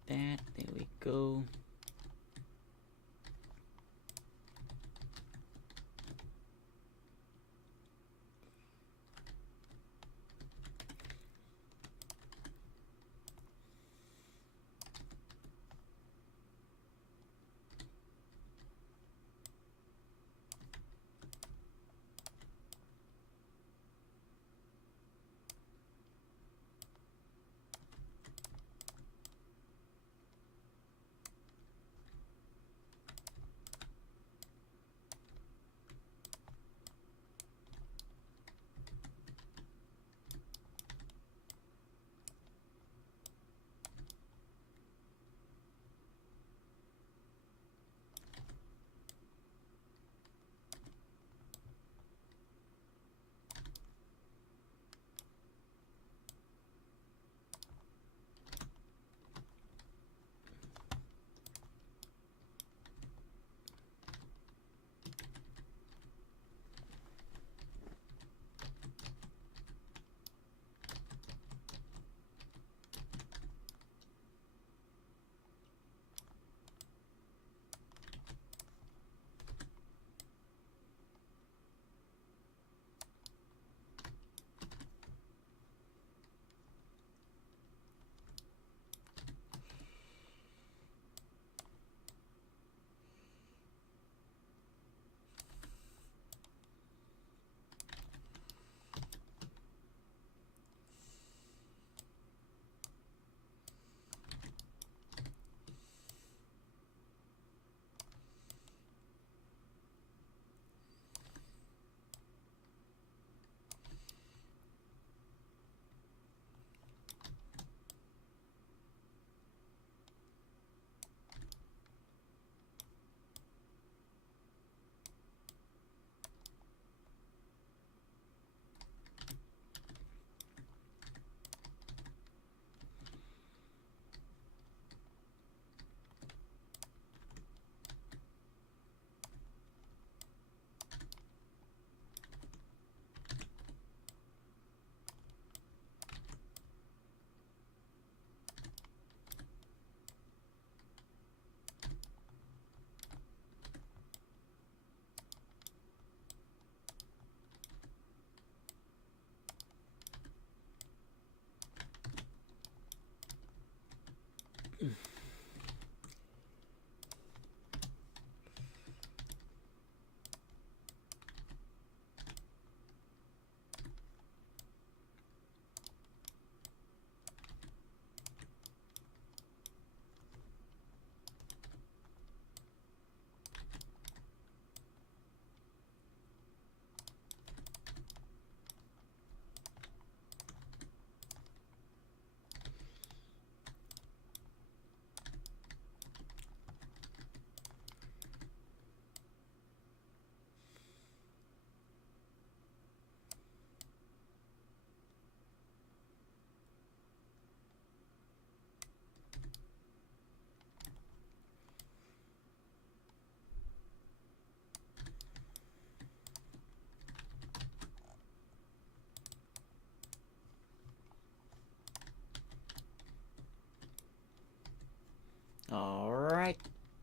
That, there we go.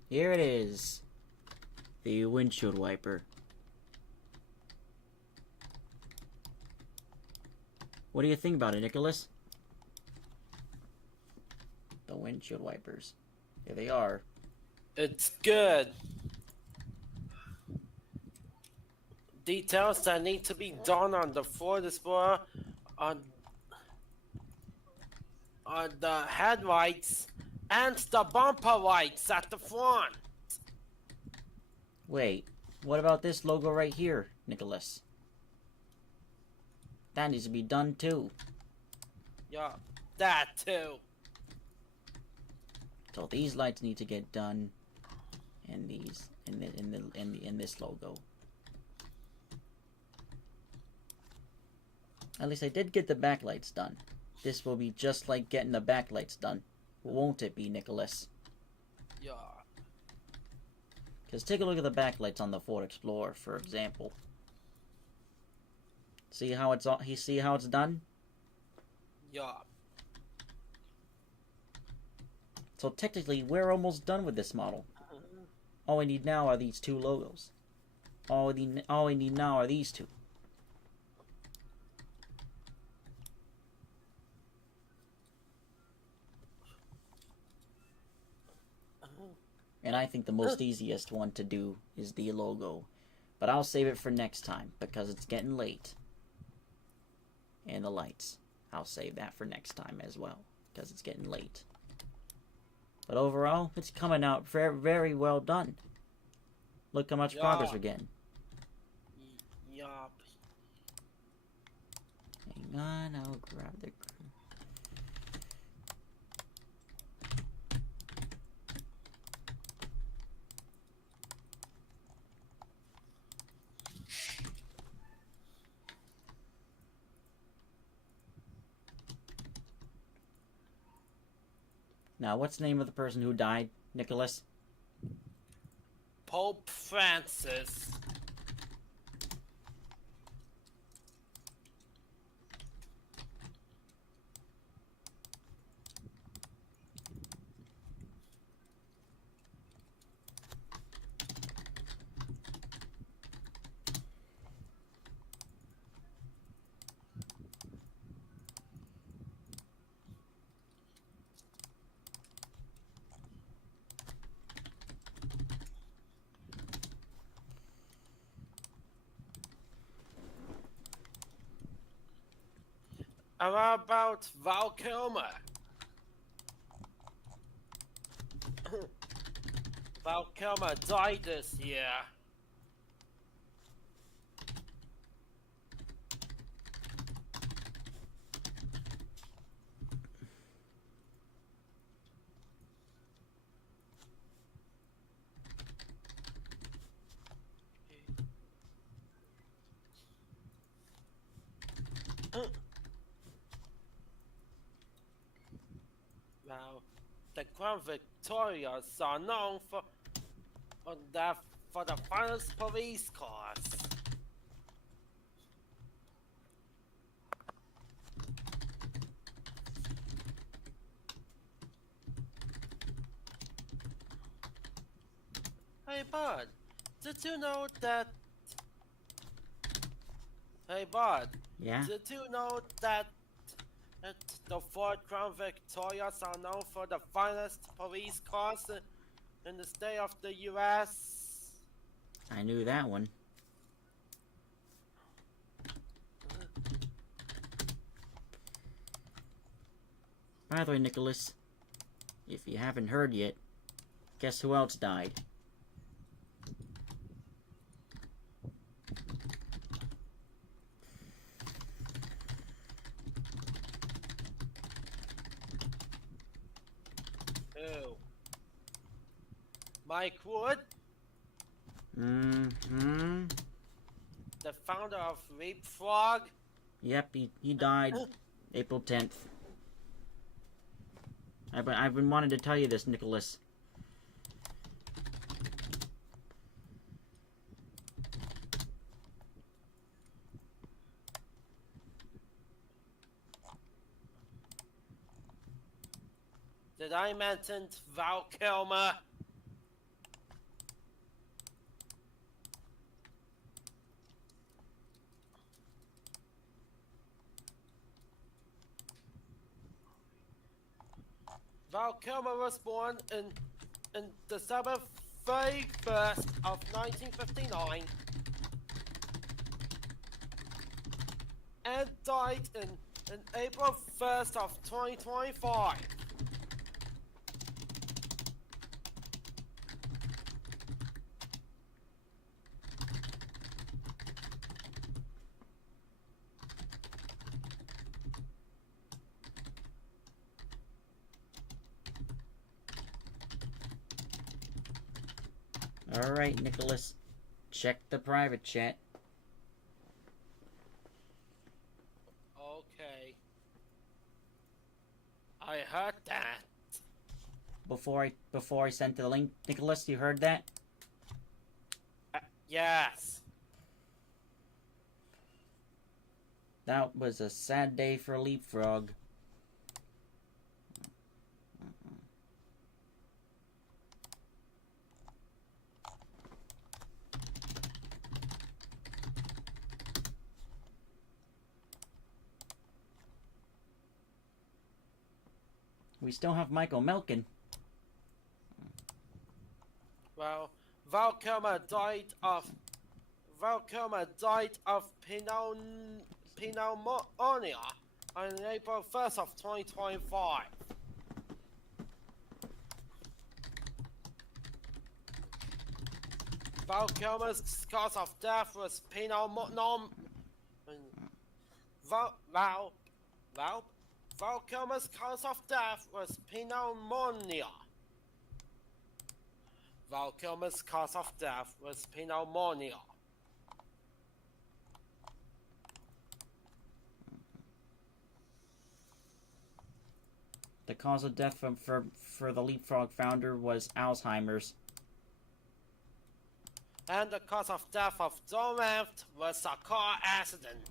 Here it is. The windshield wiper. What do you think about it, Nicholas? The windshield wipers. Here they are. It's good. Details that need to be done on the floor display on the headlights and the bumper lights at the front. Wait, what about this logo right here, Nicholas? That needs to be done too. Yeah, that too. So these lights need to get done, and these, in this logo. At least I did get the backlights done. This will be just like getting the backlights done, won't it be, Nicholas? Yeah. Because take a look at the backlights on the Ford Explorer, for example. See how it's done? Yeah. So technically, we're almost done with this model. All we need now are these two logos. All we need now are these two. And I think the most easiest one to do is the logo. But I'll save it for next time, because it's getting late. And the lights. I'll save that for next time as well, because it's getting late. But overall, it's coming out very, very well done. Look how much progress we're getting. Yup. Hang on, I'll grab the... Now, what's the name of the person who died, Nicholas? Pope Francis. How about Val Kilmer? Val Kilmer died this year. Now, the Crown Victorias are known for the finest police cars. Hey Bud, did you know that? Hey Bud, Yeah? did you know that the Ford Crown Victorias are known for the finest police cars in the state of the U.S.? I knew that one. By the way, Nicholas, if you haven't heard yet, guess who else died? Who? Mike Wood, Mm-hmm. the founder of Leapfrog? Yep, he died April 10th. I've been wanting to tell you this, Nicholas. Did I mention Val Kilmer? Val Kilmer was born in December 31st of 1959 and died in April 1st of 2025. Alright, Nicholas. Check the private chat. Okay. I heard that. Before I sent the link, Nicholas, you heard that? Yes. That was a sad day for Leapfrog. We still have Michael Melkin. Well, Val Kilmer died of pneumonia on April 1st of 2025. Val Kilmer's cause of death was Val Kilmer's cause of death was pneumonia. Val Kilmer's cause of death was pneumonia. The cause of death for the Leapfrog founder was Alzheimer's. And the cause of death of Donald was a car accident.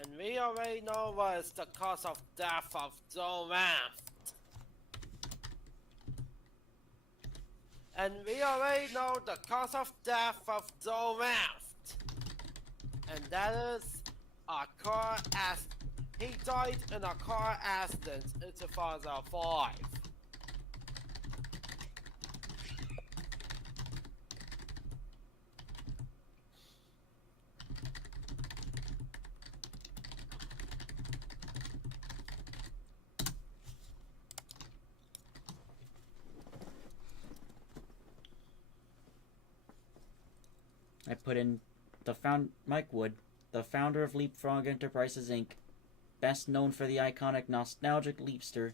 And we already know what is the cause of death of Donald. And we already know the cause of death of Donald. And that is a car accident. He died in a car accident in 2005. I put in Mike Wood, the founder of Leapfrog Enterprises Inc., best known for the iconic nostalgic Leapster,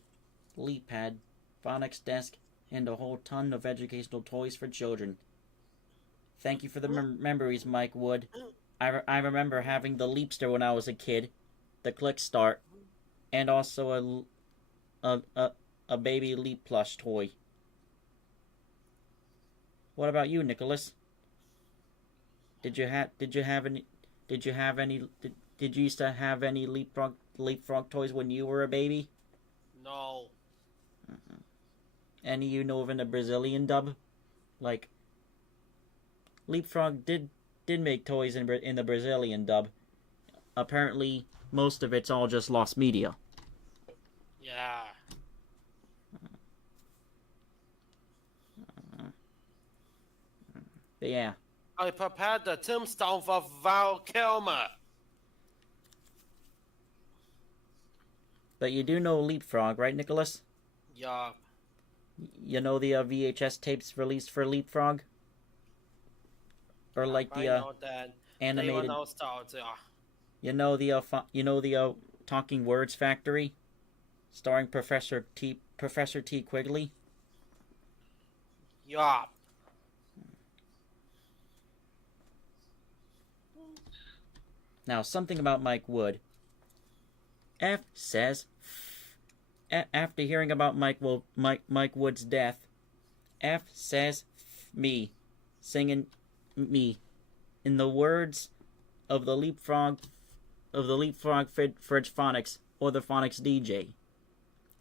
LeapPad, phonics desk, and a whole ton of educational toys for children. Thank you for the memories, Mike Wood. I remember having the Leapster when I was a kid, the Click Start, and also a baby Leap plush toy. What about you, Nicholas? Did you used to have any leapfrog toys when you were a baby? No. Any you know of in the Brazilian dub? Like, Leapfrog did make toys in the Brazilian dub. Apparently, most of it's all just lost media. Yeah. But yeah. I prepared the tombstone for Val Kilmer. But you do know Leapfrog, right, Nicholas? Yeah. You know the VHS tapes released for Leapfrog? Or like the animated nostalgia. You know the Talking Words Factory, starring Professor T. Quigley. Yeah. Now something about Mike Wood. F says, after hearing about Mike Wood's death, F says, me, singing me, in the words of the Leapfrog Fridge Phonics or the Phonics DJ.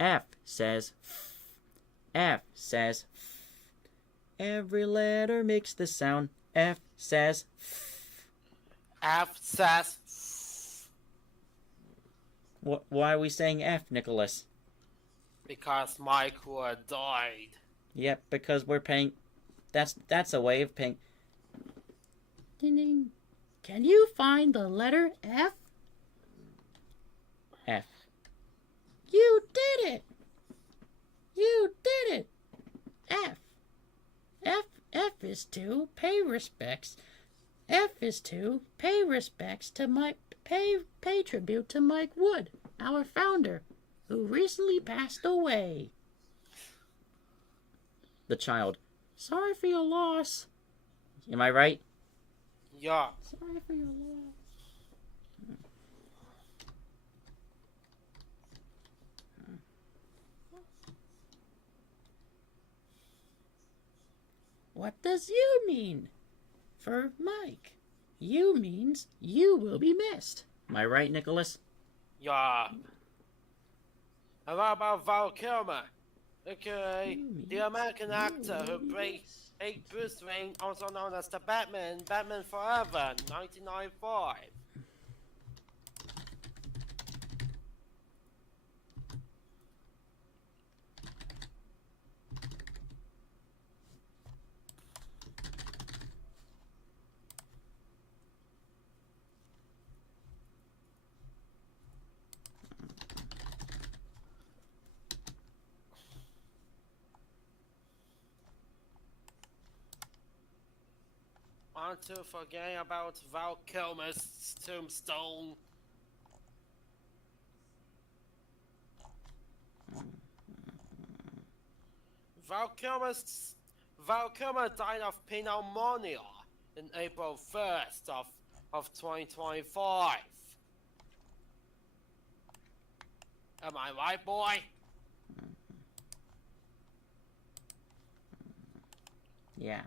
F says, F says f. Every letter makes the sound. F says f. F says Why are we saying F, Nicholas? because Michael died. Yep, because we're paying. That's a way of paying. Ding ding. Can you find the letter F? F. You did it! You did it! F. F is to pay respects. F is to pay respects to pay tribute to Mike Wood, our founder, who recently passed away. The child. Sorry for your loss. Am I right? Yeah. Sorry for your loss. What does you mean? For Mike. You means you will be missed. Am I right, Nicholas? Yeah. And what about Val Kilmer? Okay, the American actor who played Bruce Wayne, also known as the Batman, Batman Forever, 1995. Want to forget about Val Kilmer's tombstone? Val Kilmer died of pneumonia in April 1st of 2025. Am I right, boy? Yeah.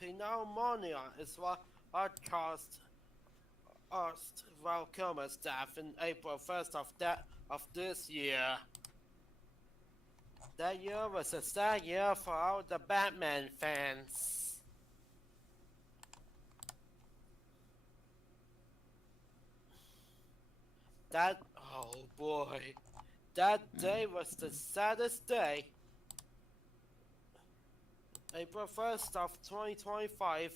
Pneumonia is what caused Val Kilmer's death in April 1st of this year. That year was a sad year for all the Batman fans. Oh boy, that day was the saddest day. April 1st of 2025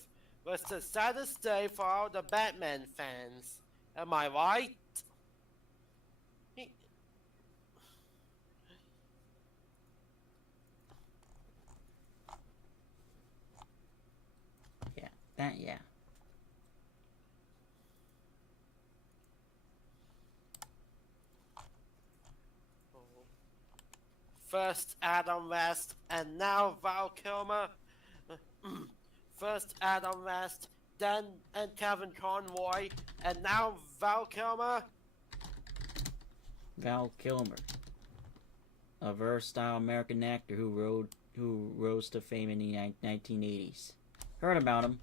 was the saddest day for all the Batman fans. Am I right? Yeah. First Adam West and now Val Kilmer. First Adam West, then and Kevin Conroy, and now Val Kilmer. Val Kilmer, a versatile American actor who rose to fame in the 1980s. Heard about him.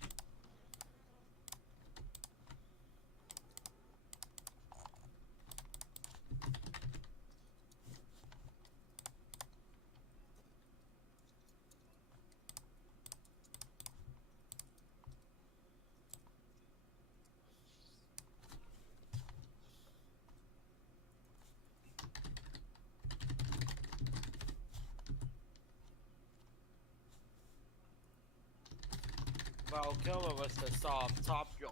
Val Kilmer was the star of Top Gun.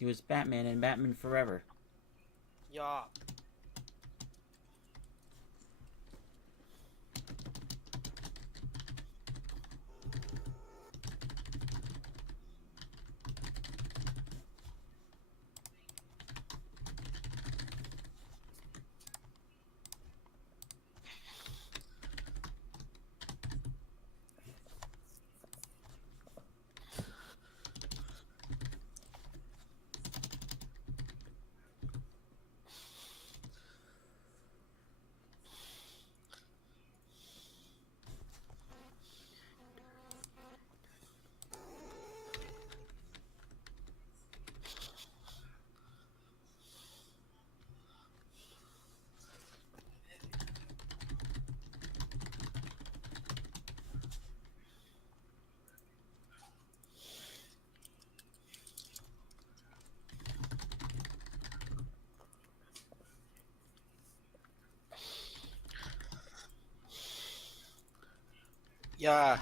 He was Batman in Batman Forever. Yeah. Yeah.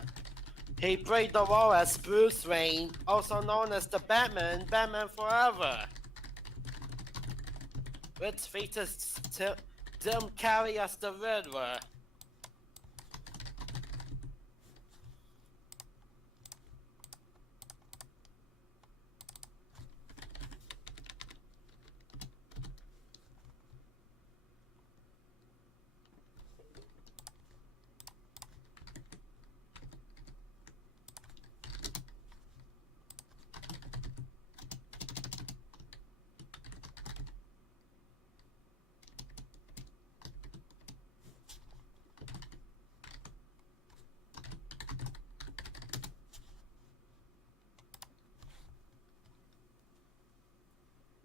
He played the role as Bruce Wayne, also known as the Batman, Batman Forever. Which features Jim Carrey as the Riddler.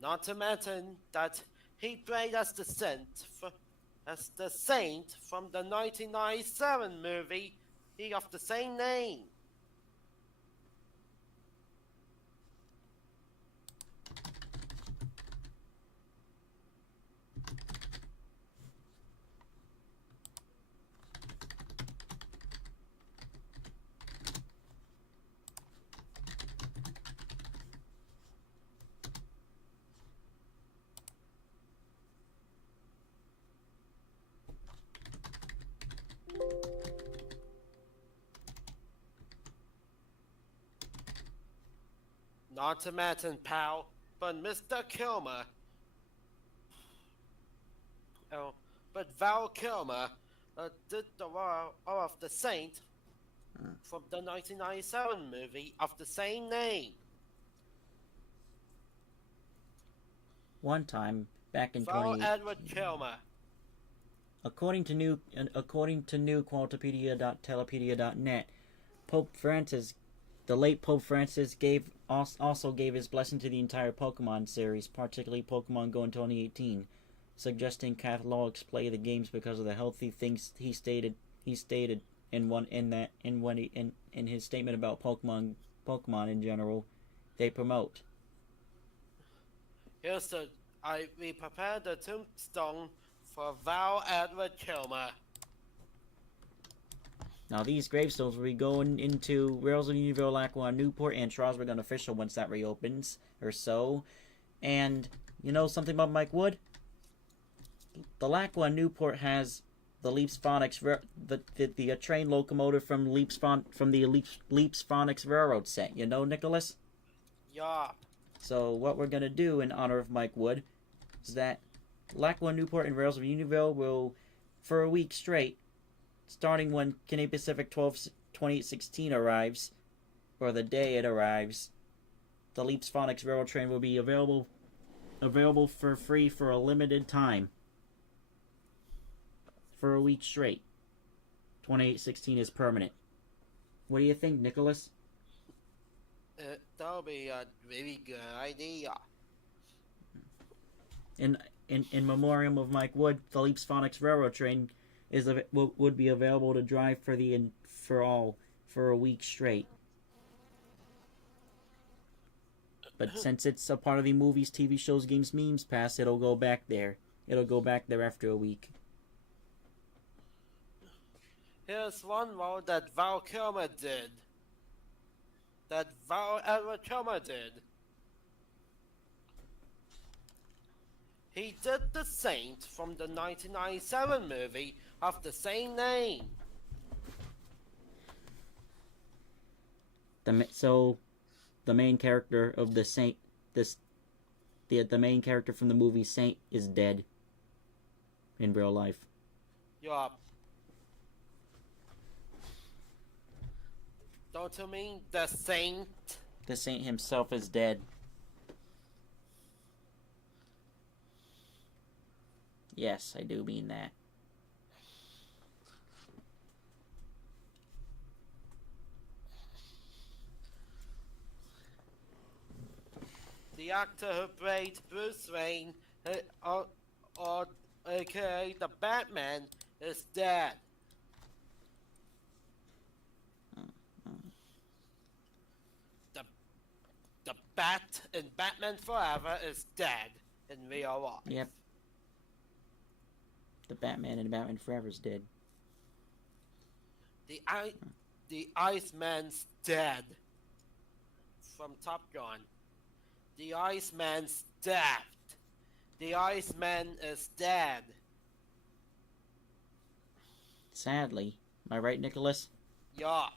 Not to mention that he played as the Saint from the 1997 movie of the same name. Not to mention, pal, but Mr. Kilmer. But Val Kilmer did the role of the Saint from the 1997 movie of the same name. One time back in Val Edward Kilmer. According to new Qualtopedia.telepedia.net, Pope Francis, the late Pope Francis, also gave his blessing to the entire Pokemon series, particularly Pokemon Go in 2018, suggesting catalogs play the games because of the healthy things he stated in his statement about Pokemon in general they promote. We prepared the tombstone for Val Edward Kilmer. Now these gravestones will be going into Rails of Unionville, Lackawanna, Newport, and Strasburg unofficial once that reopens, or so. And you know something about Mike Wood? The Lackawanna Newport has the Leaps Phonics, the train locomotive from the Leaps Phonics Railroad set. You know, Nicholas? Yeah. So what we're gonna do in honor of Mike Wood is that Lackawanna Newport and Rails of Unionville will, for a week straight, starting when Canadian Pacific 2816 arrives, or the day it arrives, the Leaps Phonics Railroad train will be available for free for a limited time. For a week straight. 2816 is permanent. What do you think, Nicholas? That'll be a really good idea. In memoriam of Mike Wood, the Leaps Phonics Railroad train would be available to drive for a week straight. But since it's a part of the movies, TV shows, games, memes pass, it'll go back there. It'll go back there after a week. Here's one role that Val Kilmer did. That Val Edward Kilmer did. He did the Saint from the 1997 movie of the same name. So, the main character of the Saint, the main character from the movie Saint is dead in real life. Yup. Don't you mean the Saint? The Saint himself is dead. Yes, I do mean that. The actor who played Bruce Wayne, aka the Batman, is dead. The Bat in Batman Forever is dead in real life. Yep. The Batman in Batman Forever is dead. The the Iceman's dead. From Top Gun. The Iceman's dead. The Iceman is dead. Sadly. Am I right, Nicholas? Yeah.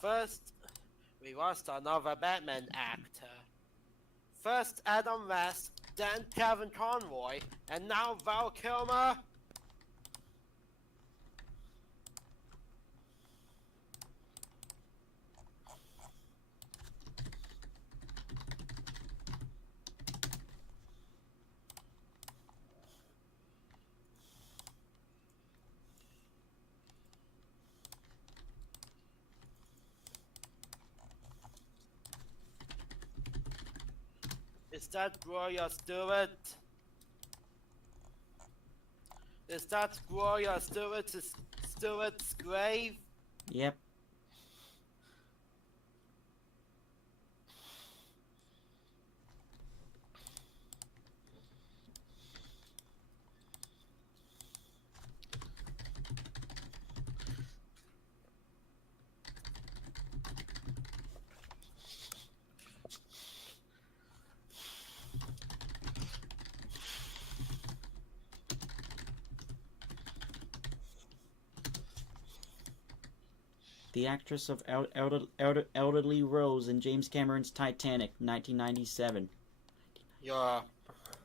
First, we lost another Batman actor. First Adam West, then Kevin Conroy, and now Val Kilmer. Is that Gloria Stewart? Is that Gloria Stewart's grave? Yep. The actress of Elderly Rose in James Cameron's Titanic, 1997. Yeah.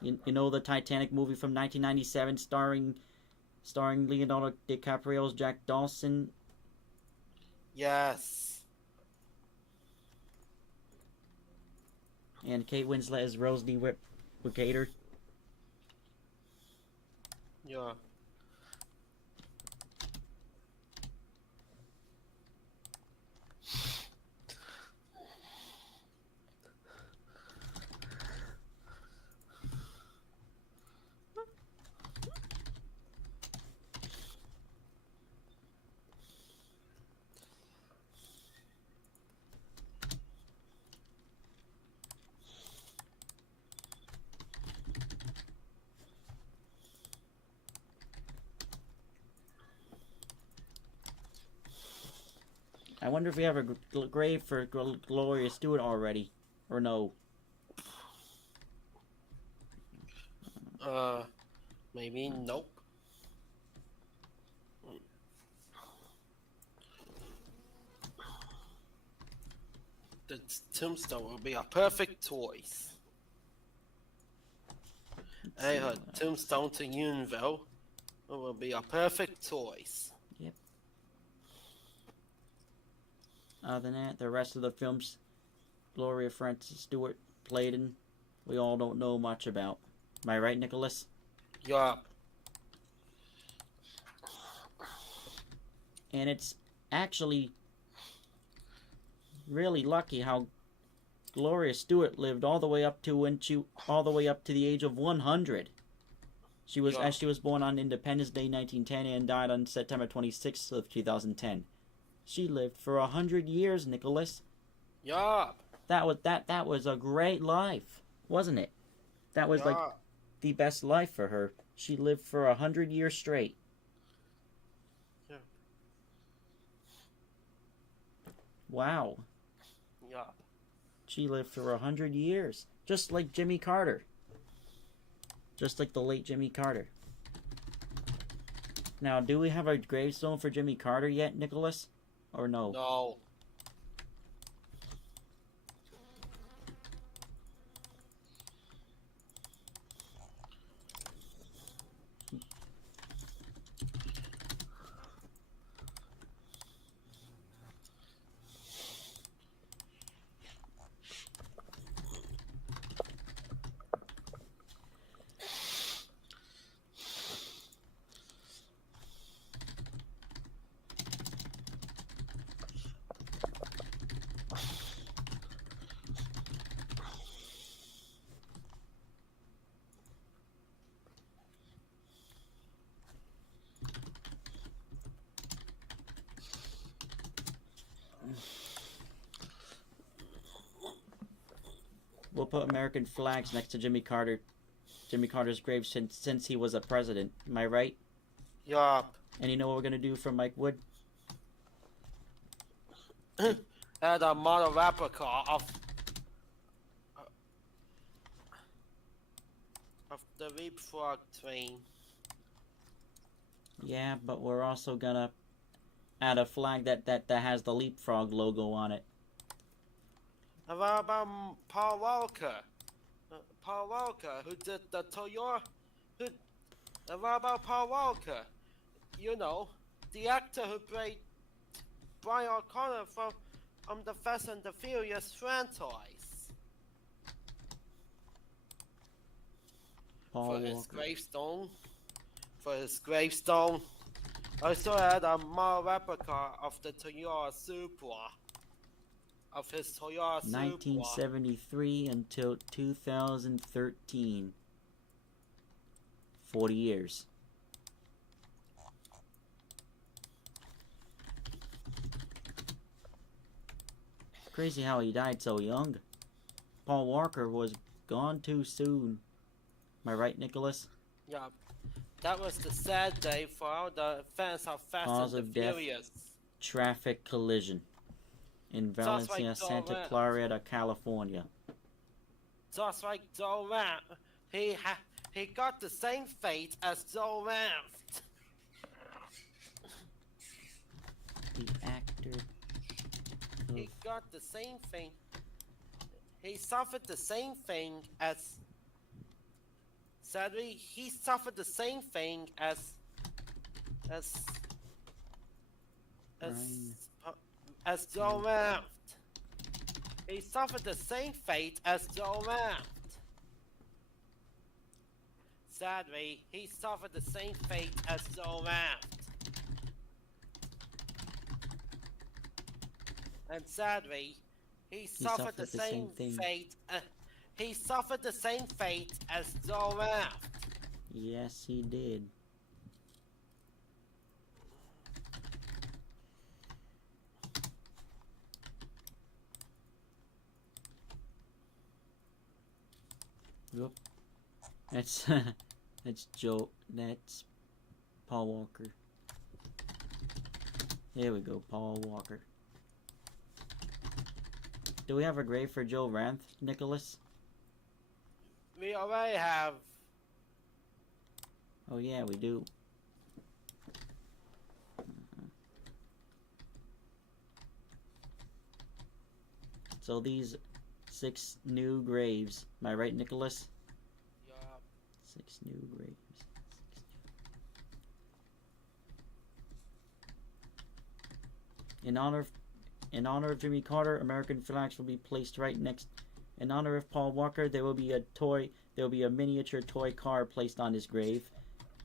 You know the Titanic movie from 1997 starring Leonardo DiCaprio's Jack Dawson? Yes. And Kate Winslet as Rose Wicator. Yeah. I wonder if we have a grave for Gloria Stewart already, or no? Maybe nope. The tombstone will be a perfect choice. Hey, her tombstone to Unionville will be a perfect choice. Yep. Other than that, the rest of the films Gloria Francis Stewart played in, we all don't know much about. Am I right, Nicholas? Yup. And it's actually really lucky how Gloria Stewart lived all the way up to the age of 100. She was born on Independence Day 1910 and died on September 26th of 2010. She lived for 100 years, Nicholas. Yup. That was a great life, wasn't it? That was like the best life for her. She lived for 100 years straight. Yeah. Wow. Yup. She lived for 100 years. Just like Jimmy Carter. Just like the late Jimmy Carter. Now, do we have a gravestone for Jimmy Carter yet, Nicholas? Or no? No. American flags next to Jimmy Carter's grave since he was a president. Am I right? Yup. And you know what we're gonna do for Mike Wood? And a model replica of the leapfrog train. Yeah, but we're also gonna add a flag that has the leapfrog logo on it. And what about Paul Walker? Paul Walker, who did the Toyota? And what about Paul Walker? You know, the actor who played Brian O'Connor from the Fast and the Furious franchise. Paul For his Walker. gravestone. For his gravestone. I also had a model replica of the Toyota Supra. Of his Toyota Supra. 1973 until 2013. 40 years. Crazy how he died so young. Paul Walker was gone too soon. Am I right, Nicholas? Yeah, that was the sad day for all the fans of Fast Cause and of the death. Furious. Traffic collision in Just like Valencia, Santa Joe Clarita, California. Just like Joe Ramp, he got the same fate as Joe Ramp. The actor. He got the same thing. He suffered the same thing as. Sadly, he suffered the same thing as Joe Ramp. He suffered the same fate as Joe Ramp. Sadly, he suffered the same fate as Joe Ramp. And sadly, he suffered the same fate. He suffered the same fate as Joe Ramp. Yes, he did. Yep. That's Joe. That's Paul Walker. There we go, Paul Walker. Do we have a grave for Joe Ranth, Nicholas? We already have. Oh yeah, we do. So these 6 new graves. Am I right, Nicholas? Yeah. 6 new graves. In honor of Jimmy Carter, American flags will be placed right next. In honor of Paul Walker, there will be a miniature toy car placed on his grave.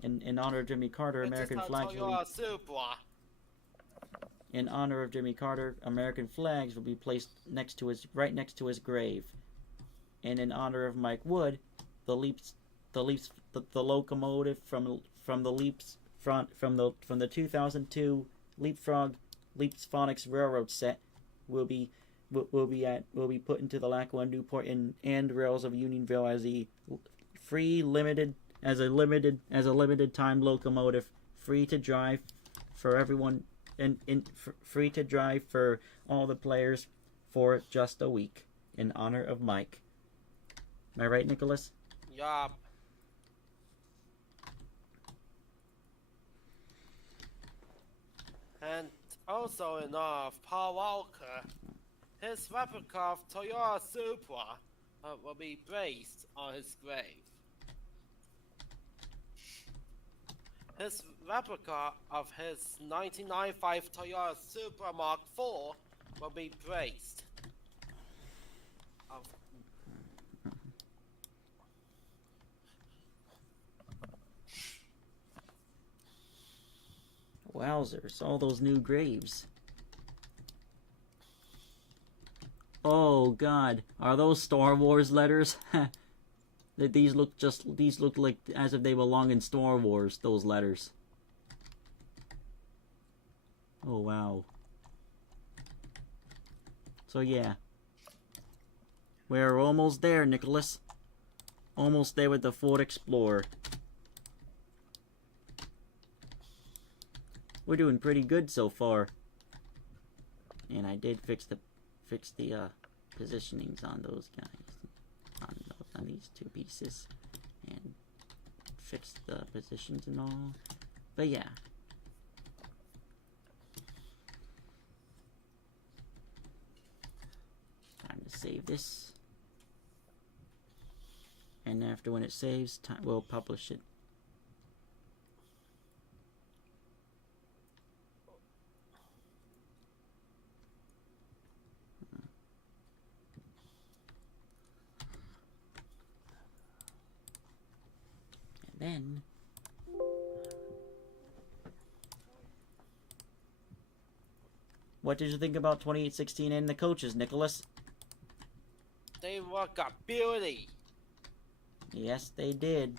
In honor of Jimmy Carter, American flags will be. In honor of Jimmy Carter, American flags will be placed right next to his grave. And in honor of Mike Wood, the locomotive from the 2002 Leaps Phonics Railroad set will be put into the Lackawanna Newport and rails of Unionville as a limited time locomotive, free to drive for everyone and free to drive for all the players for just a week in honor of Mike. Am I right, Nicholas? Yup. And also in honor of Paul Walker, his replica of Toyota Supra will be placed on his grave. His replica of his 1995 Toyota Supra Mark IV will be placed. Wowzers, all those new graves. Oh God, are those Star Wars letters? These look like as if they belong in Star Wars, those letters. Oh wow. So yeah. We're almost there, Nicholas. Almost there with the Ford Explorer. We're doing pretty good so far. And I did fix the positionings on those guys, on these two pieces, and fix the positions and all. But yeah. Time to save this. And after when it saves, we'll publish it. And then what did you think about 2816 and the coaches, Nicholas? They look a beauty. Yes, they did.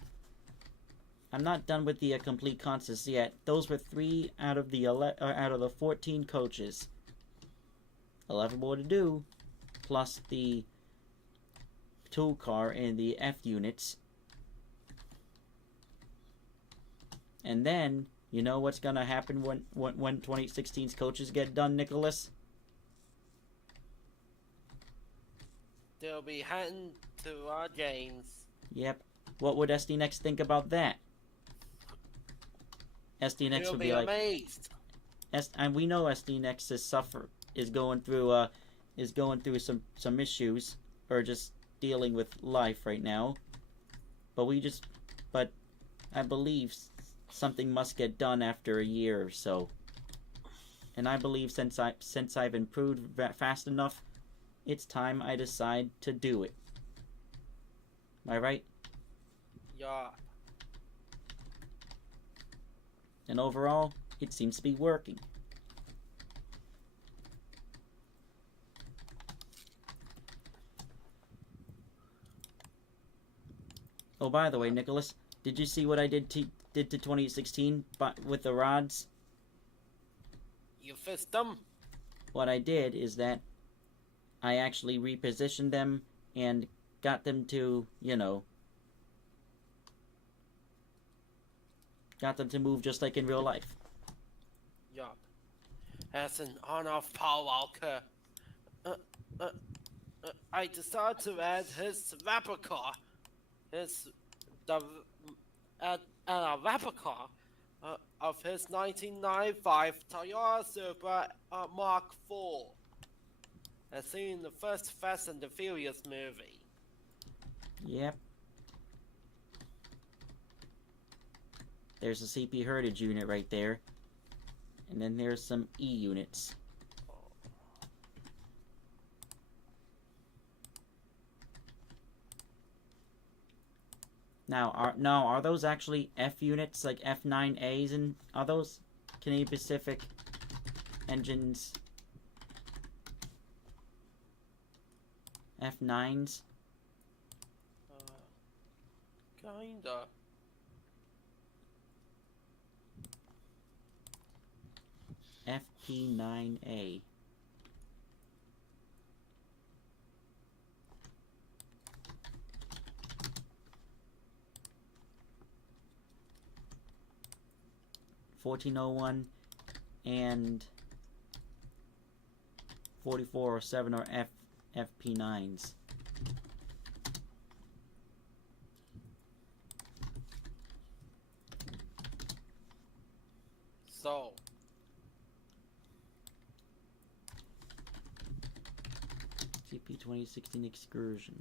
I'm not done with the complete contests yet. Those were 3 out of the 14 coaches. 11 more to do, plus the tool car and the F units. And then, you know what's gonna happen when 2016's coaches get done, Nicholas? They'll be heading to our games. Yep. What would SD Next think about that? SD Next You'll would be be like, amazed. and we know SD Next is going through some issues, or just dealing with life right now. But I believe something must get done after a year or so. And I believe since I've improved fast enough, it's time I decide to do it. Am I right? Yeah. And overall, it seems to be working. Oh, by the way, Nicholas, did you see what I did to 2016 with the rods? You fixed them? What I did is that I actually repositioned them and got them to, got them to move just like in real life. Yup. As an on-off power walker, I decided to add his replica, a replica of his 1995 Toyota Supra Mark IV, as seen in the first Fast and the Furious movie. Yep. There's a CP Heritage unit right there. And then there's some E units. Now, are those actually F units, like F9As, and are those Canadian Pacific engines? F9s? Kinda. FP9A. (1401) and 4407 are FP9s. So, CP 2016 Excursion.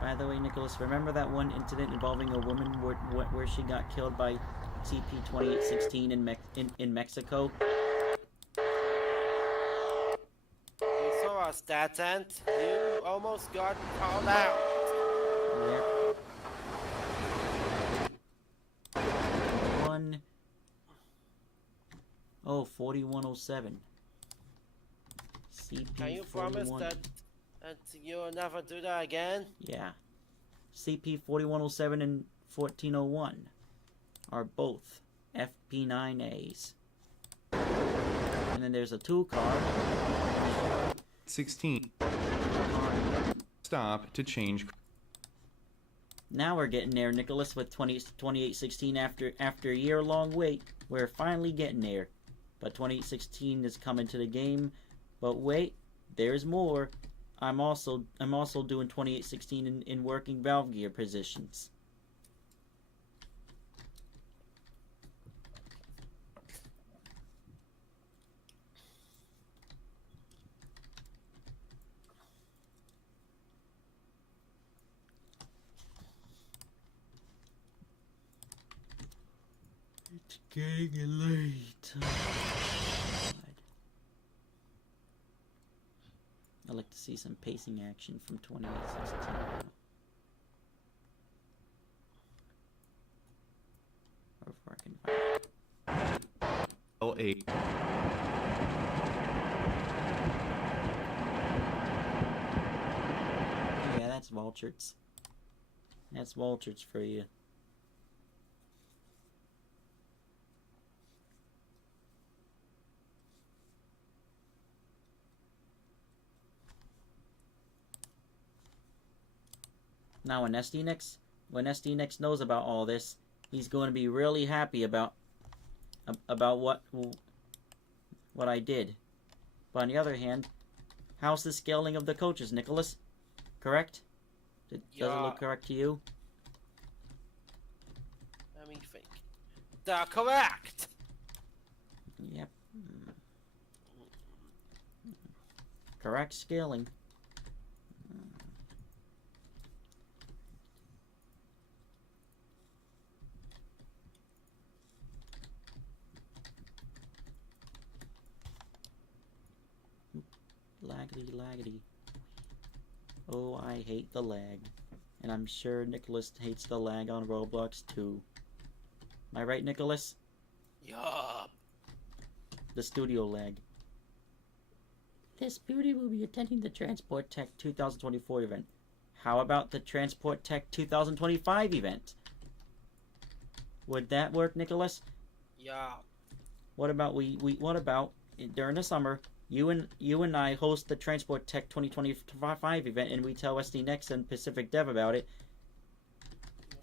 By the way, Nicholas, remember that one incident involving a woman where she got killed by CP 2816 in Mexico? you saw us, that ant. You almost got called out. Yep. 4107. CP Can you promise 41. that you'll never do that again? Yeah. CP 4107 and 1401 are both FP9As. And then there's a tool card. 16. Stop to change. Now we're getting there, Nicholas, with 2816 after a year-long wait. We're finally getting there. But 2816 is coming to the game. But wait, there's more. I'm also doing 2816 in working valve gear positions. It's getting late. I'd like to see some pacing action from 2816. Or if I can find L8. Yeah, that's Vultures. That's Vultures for you. Now when SDNX knows about all this, he's going to be really happy about what I did. But on the other hand, how's the scaling of the coaches, Nicholas? Correct? Does it look correct to you? Let me think. They're correct! Yep. Correct scaling. Laggedy. Oh, I hate the lag. And I'm sure Nicholas hates the lag on Roblox too. Am I right, Nicholas? Yup. The studio lag. This beauty will be attending the Transport Tech 2024 event. How about the Transport Tech 2025 event? Would that work, Nicholas? Yup. What about what about during the summer, you and I host the Transport Tech 2025 event, and we tell SDNX and Pacific Dev about it,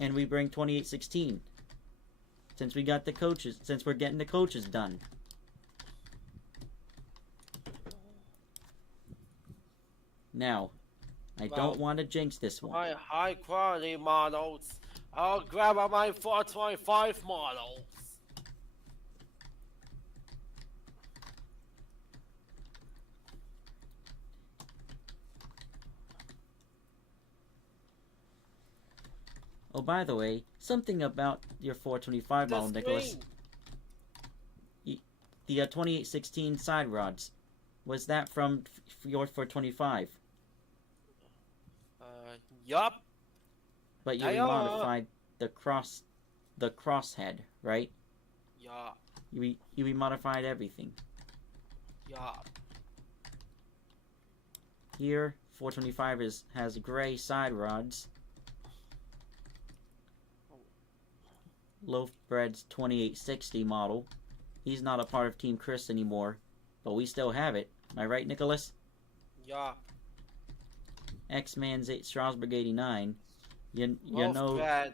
and we bring 2816. Since we're getting the coaches done. Now, I don't want to jinx this one. My high quality models. I'll grab my 425 models. Oh, by the way, something about your 425 model, Nicholas. The 2816 side rods. Was that from your 425? Yup. But you remodified the crosshead, right? Yup. You remodified everything. Yup. Here, 425 has gray side rods. Loafbread's 2860 model. He's not a part of Team Chris anymore, but we still have it. Am I right, Nicholas? Yup. X-Man's Strasbourg 89. You know. Loafbread.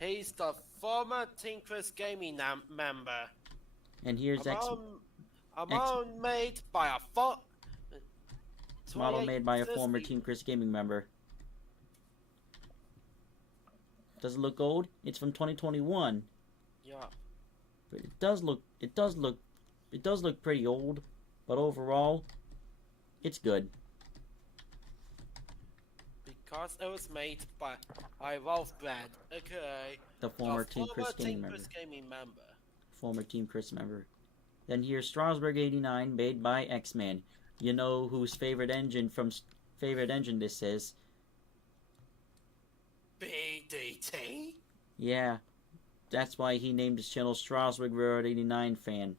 He's the former Team Chris Gaming member. And here's model made by a model made by a former Team Chris Gaming member. Does it look old? It's from 2021. Yeah. But it does look pretty old, but overall, it's good. Because it was made by Loafbread, okay. The former Team Chris Gaming member. Former Team Chris member. Then here's Strasbourg 89, made by X-Man. You know whose favorite engine this is? BDT? Yeah, that's why he named his channel Strasbourg Road 89 Fan.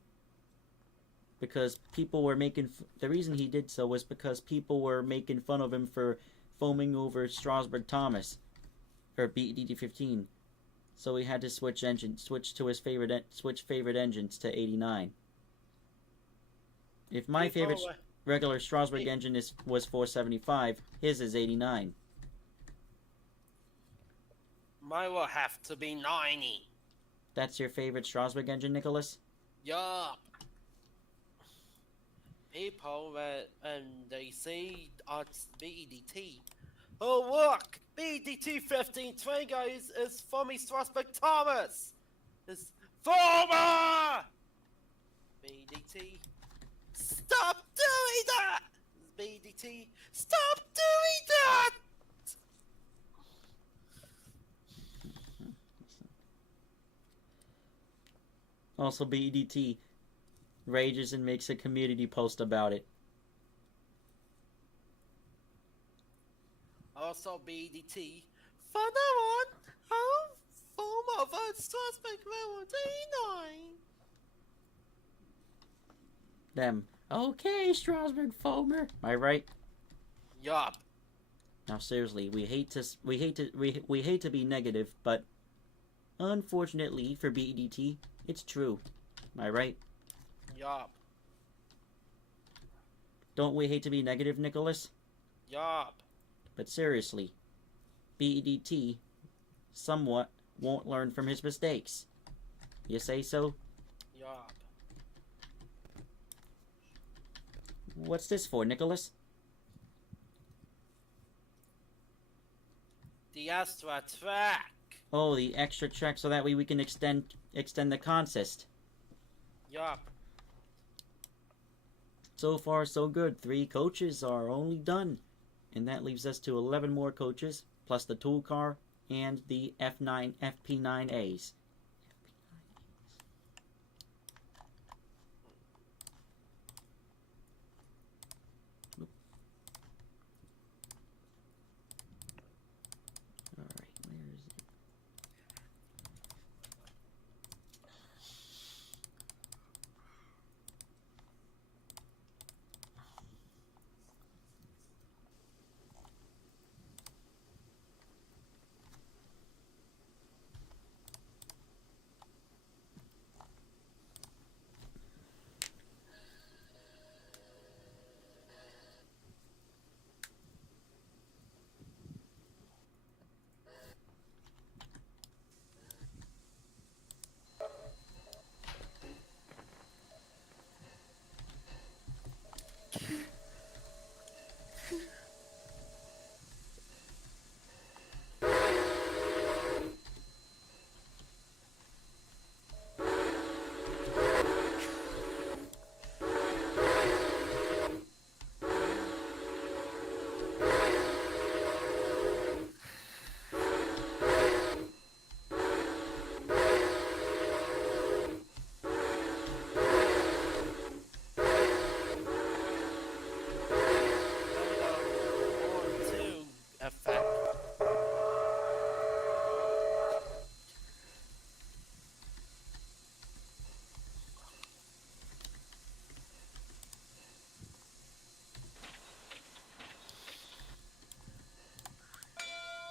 Because people were the reason he did so was because people were making fun of him for foaming over Strasbourg Thomas, or BDT15. So he had to switch favorite engines to 89. If my favorite regular Strasbourg engine was 475, his is 89. Mine will have to be 90. That's your favorite Strasbourg engine, Nicholas? Yup. People and they say on BEDT. Oh look, BEDT 1520 guys is for me Strasbourg Thomas. It's former BEDT. Stop doing that! BEDT, stop doing that! Also, BEDT rages and makes a community post about it. Also, BEDT, for now on, how form of a Strasbourg Railroad 89. Them. Okay, Strasbourg Foamer. Am I right? Yup. Now seriously, we hate to be negative, but unfortunately for BEDT, it's true. Am I right? Yup. Don't we hate to be negative, Nicholas? Yup. But seriously, BEDT somewhat won't learn from his mistakes. You say so? Yup. What's this for, Nicholas? The extra track. Oh, the extra track so that way we can extend the consist. Yup. So far, so good. 3 coaches are only done. And that leaves us to 11 more coaches, plus the tool car and the FP9As. Alright, where is it?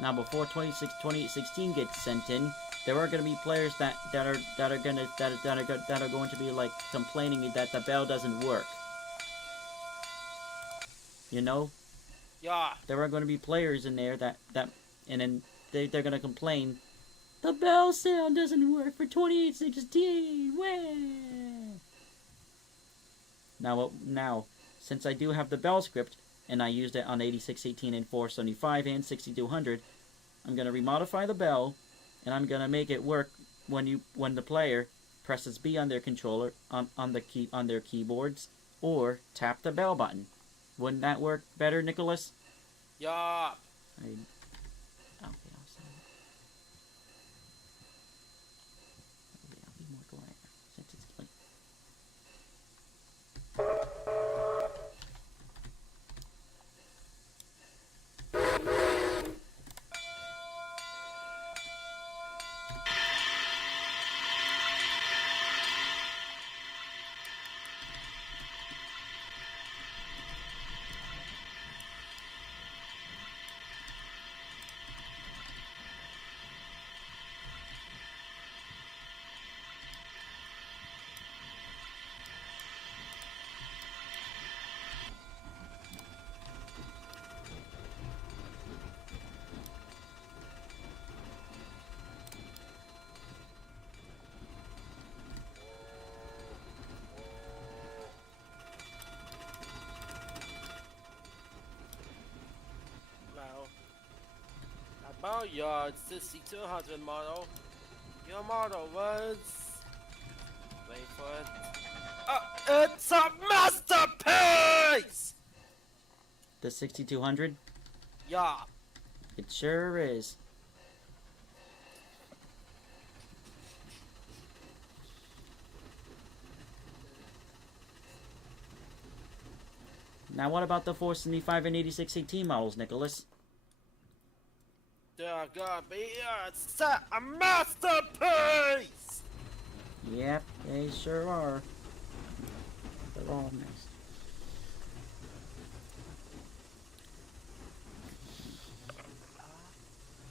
Now, before 2016 gets sent in, there are going to be players that are going to be like complaining that the bell doesn't work. You know? Yeah. There are going to be players in there and then they're going to complain. The bell sound doesn't work for 2816. Wah! Now, since I do have the bell script, and I used it on 8618 and 475 and 6200, I'm going to remodify the bell, and I'm going to make it work when the player presses B on their controller, on their keyboards, or tap the bell button. Wouldn't that work better, Nicholas? Yeah. Okay, I'll say it. Okay, I'll be more quiet since it's late. Well, your 6200 model. Your model was. Wait for it. It's a masterpiece! The 6200? Yeah. It sure is. Now, what about the 475 and 86 AT models, Nicholas? They're gonna be a masterpiece! Yep, they sure are. They're all nice.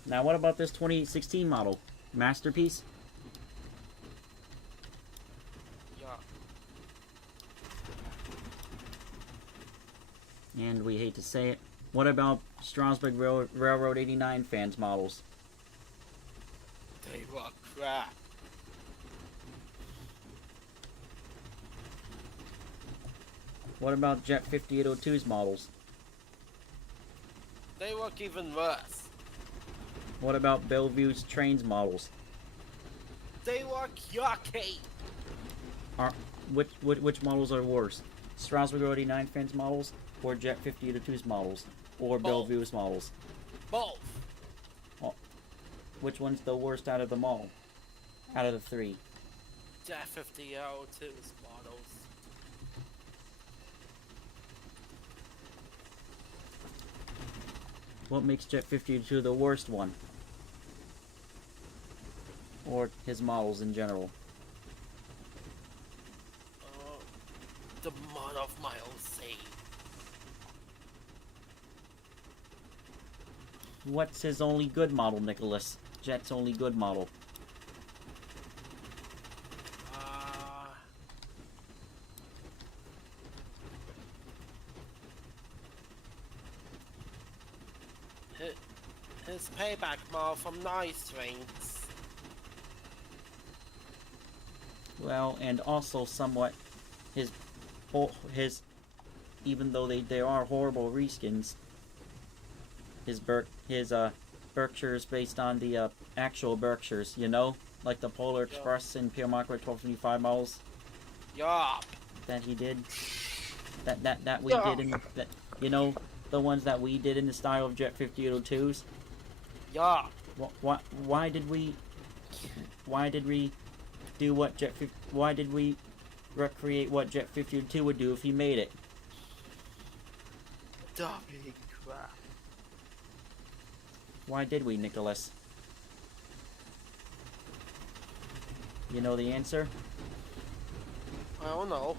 Now, what about this 2016 model? Masterpiece? Yeah. And we hate to say it. What about Strasbourg Railroad 89 fans models? They were crap. What about Jet 5802's models? They look even worse. What about Bellevue's trains models? They look yucky. Which models are worse? Strasbourg Railroad 89 fans models? Or Jet 5802's models? Or Both. Bellevue's models? Both. Which one's the worst out of them all? Out of the three? Jet 5002's models. What makes Jet 52 the worst one? Or his models in general? The mud of my own sea. What's his only good model, Nicholas? Jet's only good model. His payback model from Restreams. Well, and also somewhat his even though they are horrible reskins, his Berkshires based on the actual Berkshires, you know, like the Polar Express and Pure Micro 1225 models. Yeah. That he did. That we did in that, you know, the ones that we did in the style of Jet 5802s. Yeah. Why did we do what why did we recreate what Jet 52 would do if he made it? Dumping crap. Why did we, Nicholas? You know the answer? I don't know.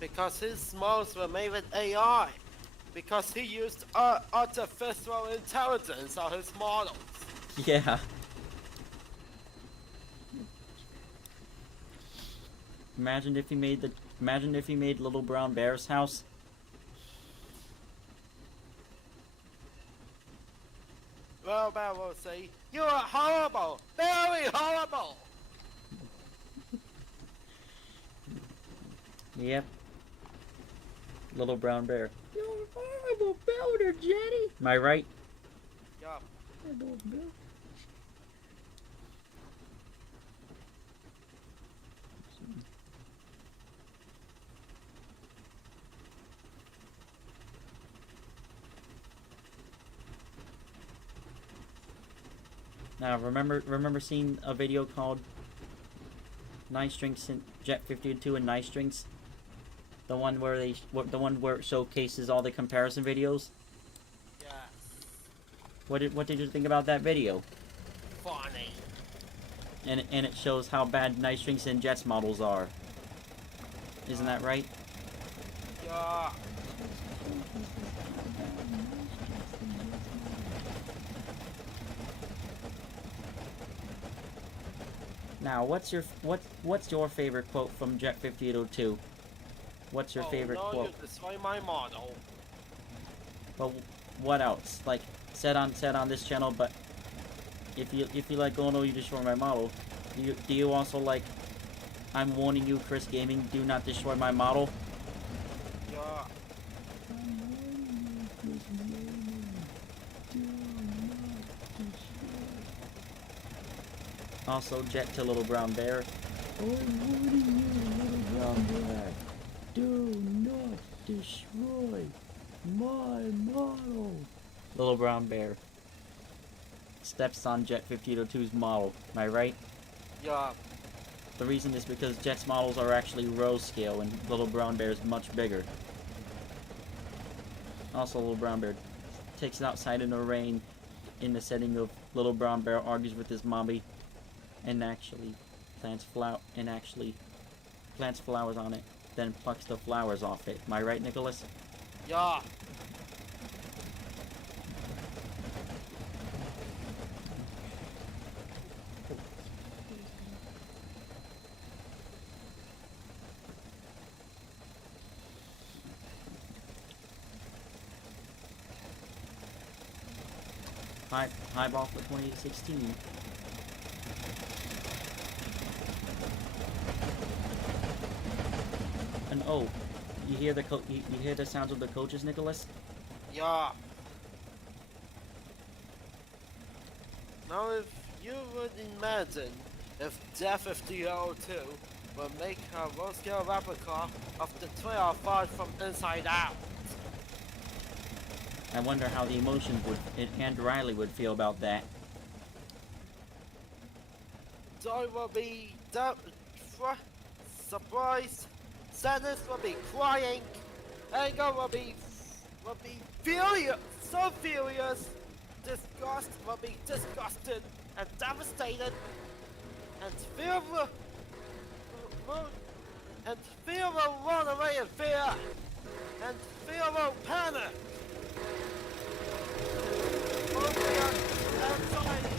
Because his models were made with AI. Because he used artificial intelligence on his models. Yeah. Imagine if he made Little Brown Bear's house. Well, Bear will say, "You are horrible, very horrible." Yep. Little Brown Bear. You're a horrible builder, Jenny. Am I right? Yup. Now, remember seeing a video called Nice Drinks in Jet 52 and Nice Drinks? The one where it showcases all the comparison videos? Yes. What did you think about that video? Funny. And it shows how bad Nice Drinks and Jet's models are. Isn't that right? Yeah. Now, what's your favorite quote from Jet 5802? What's your favorite no, quote? You destroy my model. But what else? Like said on this channel, but if you like, oh no, you destroy my model. Do you also like, I'm warning you, Chris Gaming, do not destroy my model? Yeah. Also, Jet to Little Brown Bear. I'm warning you, Little Brown Bear. Do not destroy my model. Little Brown Bear steps on Jet 5802's model. Am I right? Yeah. The reason is because Jet's models are actually row scale and Little Brown Bear is much bigger. Also, Little Brown Bear takes it outside in the rain in the setting of Little Brown Bear argues with his mommy and actually plants flowers on it, then plucks the flowers off it. Am I right, Nicholas? Yeah. Highball for 2016. And oh, you hear the sounds of the coaches, Nicholas? Yeah. Now, if you would imagine if Death 5002 would make a row-scale replica of the 1205 from Inside Out. I wonder how the emotions and Riley would feel about that. Joy will be surprised. Sadness will be crying. Anger will be furious, so furious. Disgust will be disgusted and devastated. And fear will run away in fear. And fear will panic. Anxiety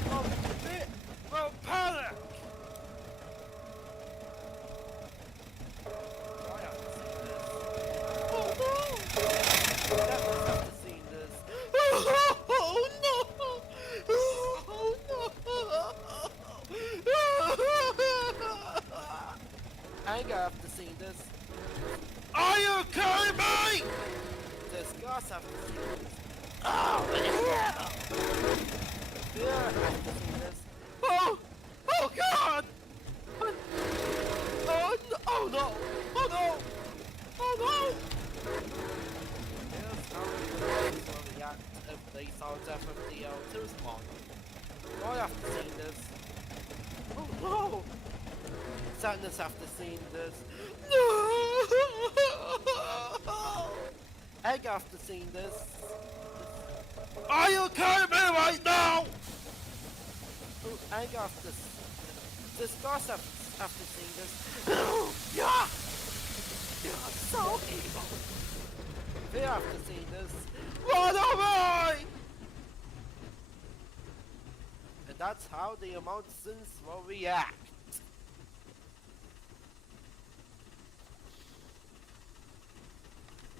will panic. Anger after seeing this. Are you kidding me? Disgust after seeing this. Oh, yeah! Fear after seeing this. Oh God! Oh no! Oh no! Oh no! Here's how the will react if they saw Death of the L2's model. Joy after seeing this. Oh no! Sadness after seeing this. No! Egg after seeing this. Are you kidding me right now? Egg after disgust after seeing this. Yeah! You're so evil. Fear after seeing this. Run away! And that's how the emotions will react.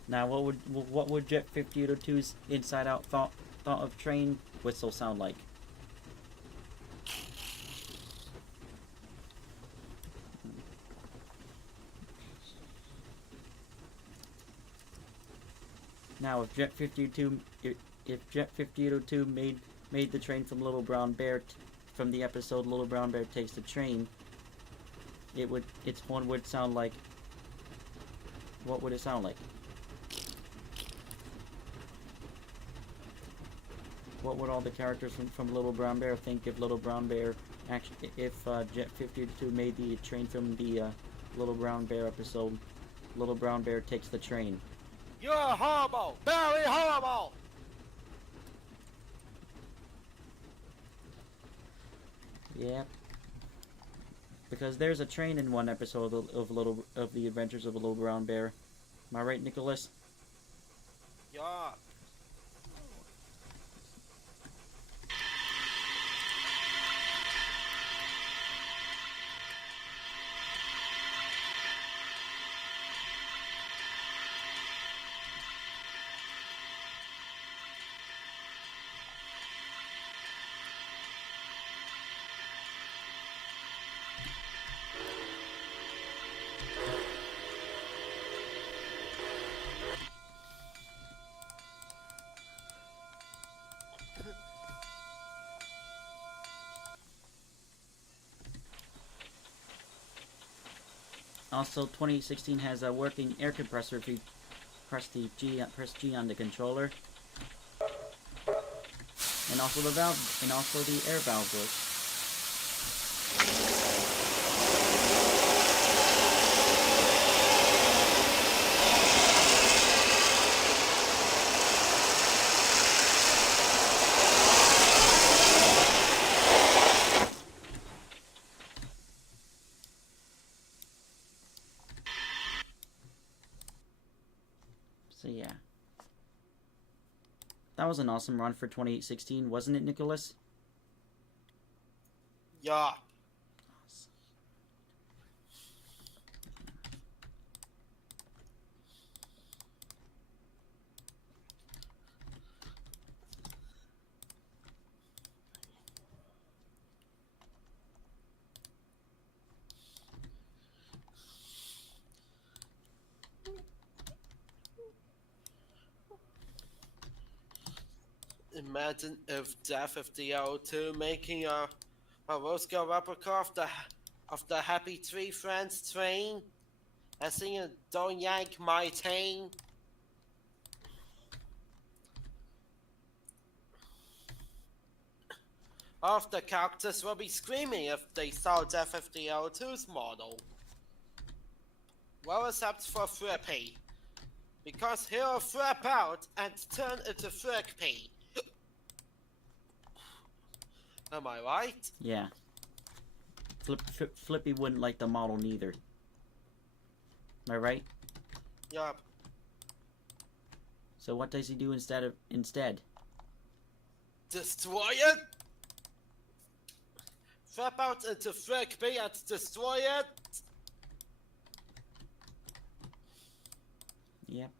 Now, what would Jet 5802's Inside Out thought of train whistle sound like? Now, if Jet 5802 made the train from Little Brown Bear from the episode Little Brown Bear Takes the Train, its horn would sound like. What would it sound like? What would all the characters from Little Brown Bear think if Little Brown Bear Jet 52 made the train from the Little Brown Bear episode Little Brown Bear Takes the Train? You're horrible! Very horrible! Yeah. Because there's a train in one episode of the Adventures of a Little Brown Bear. Am I right, Nicholas? Yeah. Also, 2016 has a working air compressor if you press press G on the controller. And also the valve, and also the air valve works. So yeah. That was an awesome run for 2016, wasn't it, Nicholas? Yeah. Imagine if Death of the L2 making a Roscoe replica of the Happy Tree Friends train. I sing a Don't Yank My Chain. Half the characters will be screaming if they saw Death of the L2's model. Well, except for Flippy. Because he'll flip out and turn into Flippy. Am I right? Yeah. Flippy wouldn't like the model neither. Am I right? Yup. So what does he do instead? Destroy it? Flip out into Flippy and destroy it? Yep.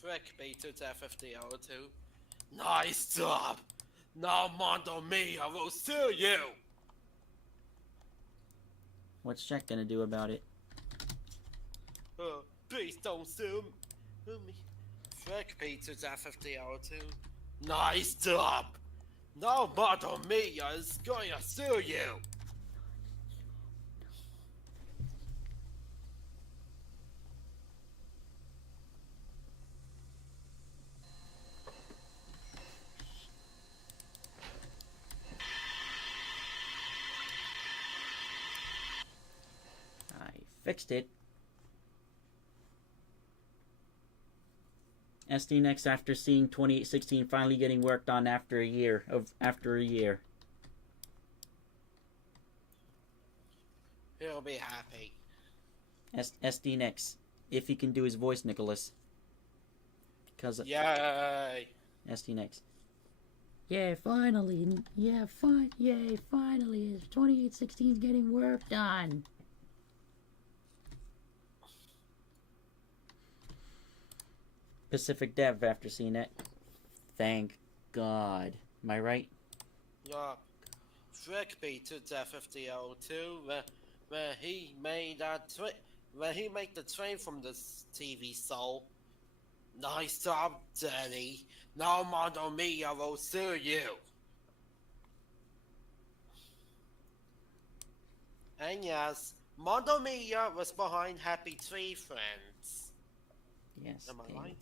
Flippy to Death of the L2. Nice job! Now Mondo Mia will sue you! What's Jack gonna do about it? Please don't sue me. Flippy to Death of the L2. Nice job! Now Mondo Mia is going to sue you! Fixed it. SD next after seeing 2016 finally getting worked on after a year. He'll be happy. SD next, if he can do his voice, Nicholas. Cause Yay! SD next. Yeah, finally. Yeah, yay, finally. 2016's getting work done. Pacific Dev after seeing it. Thank God. Am I right? Yeah. Flippy to Death of the L2 where he made the train from the TV soul. Nice job, Danny. Now Mondo Mia will sue you. And yes, Mondo Mia was behind Happy Tree Friends. Yes. Am I right?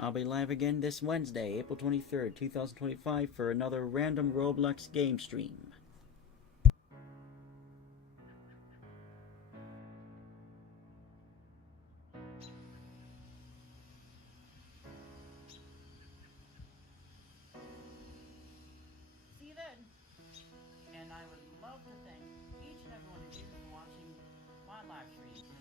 I'll be live again this Wednesday, April 23rd, 2025 for another random Roblox game stream. See you then. And I would love to thank each and every one of you for watching my live stream.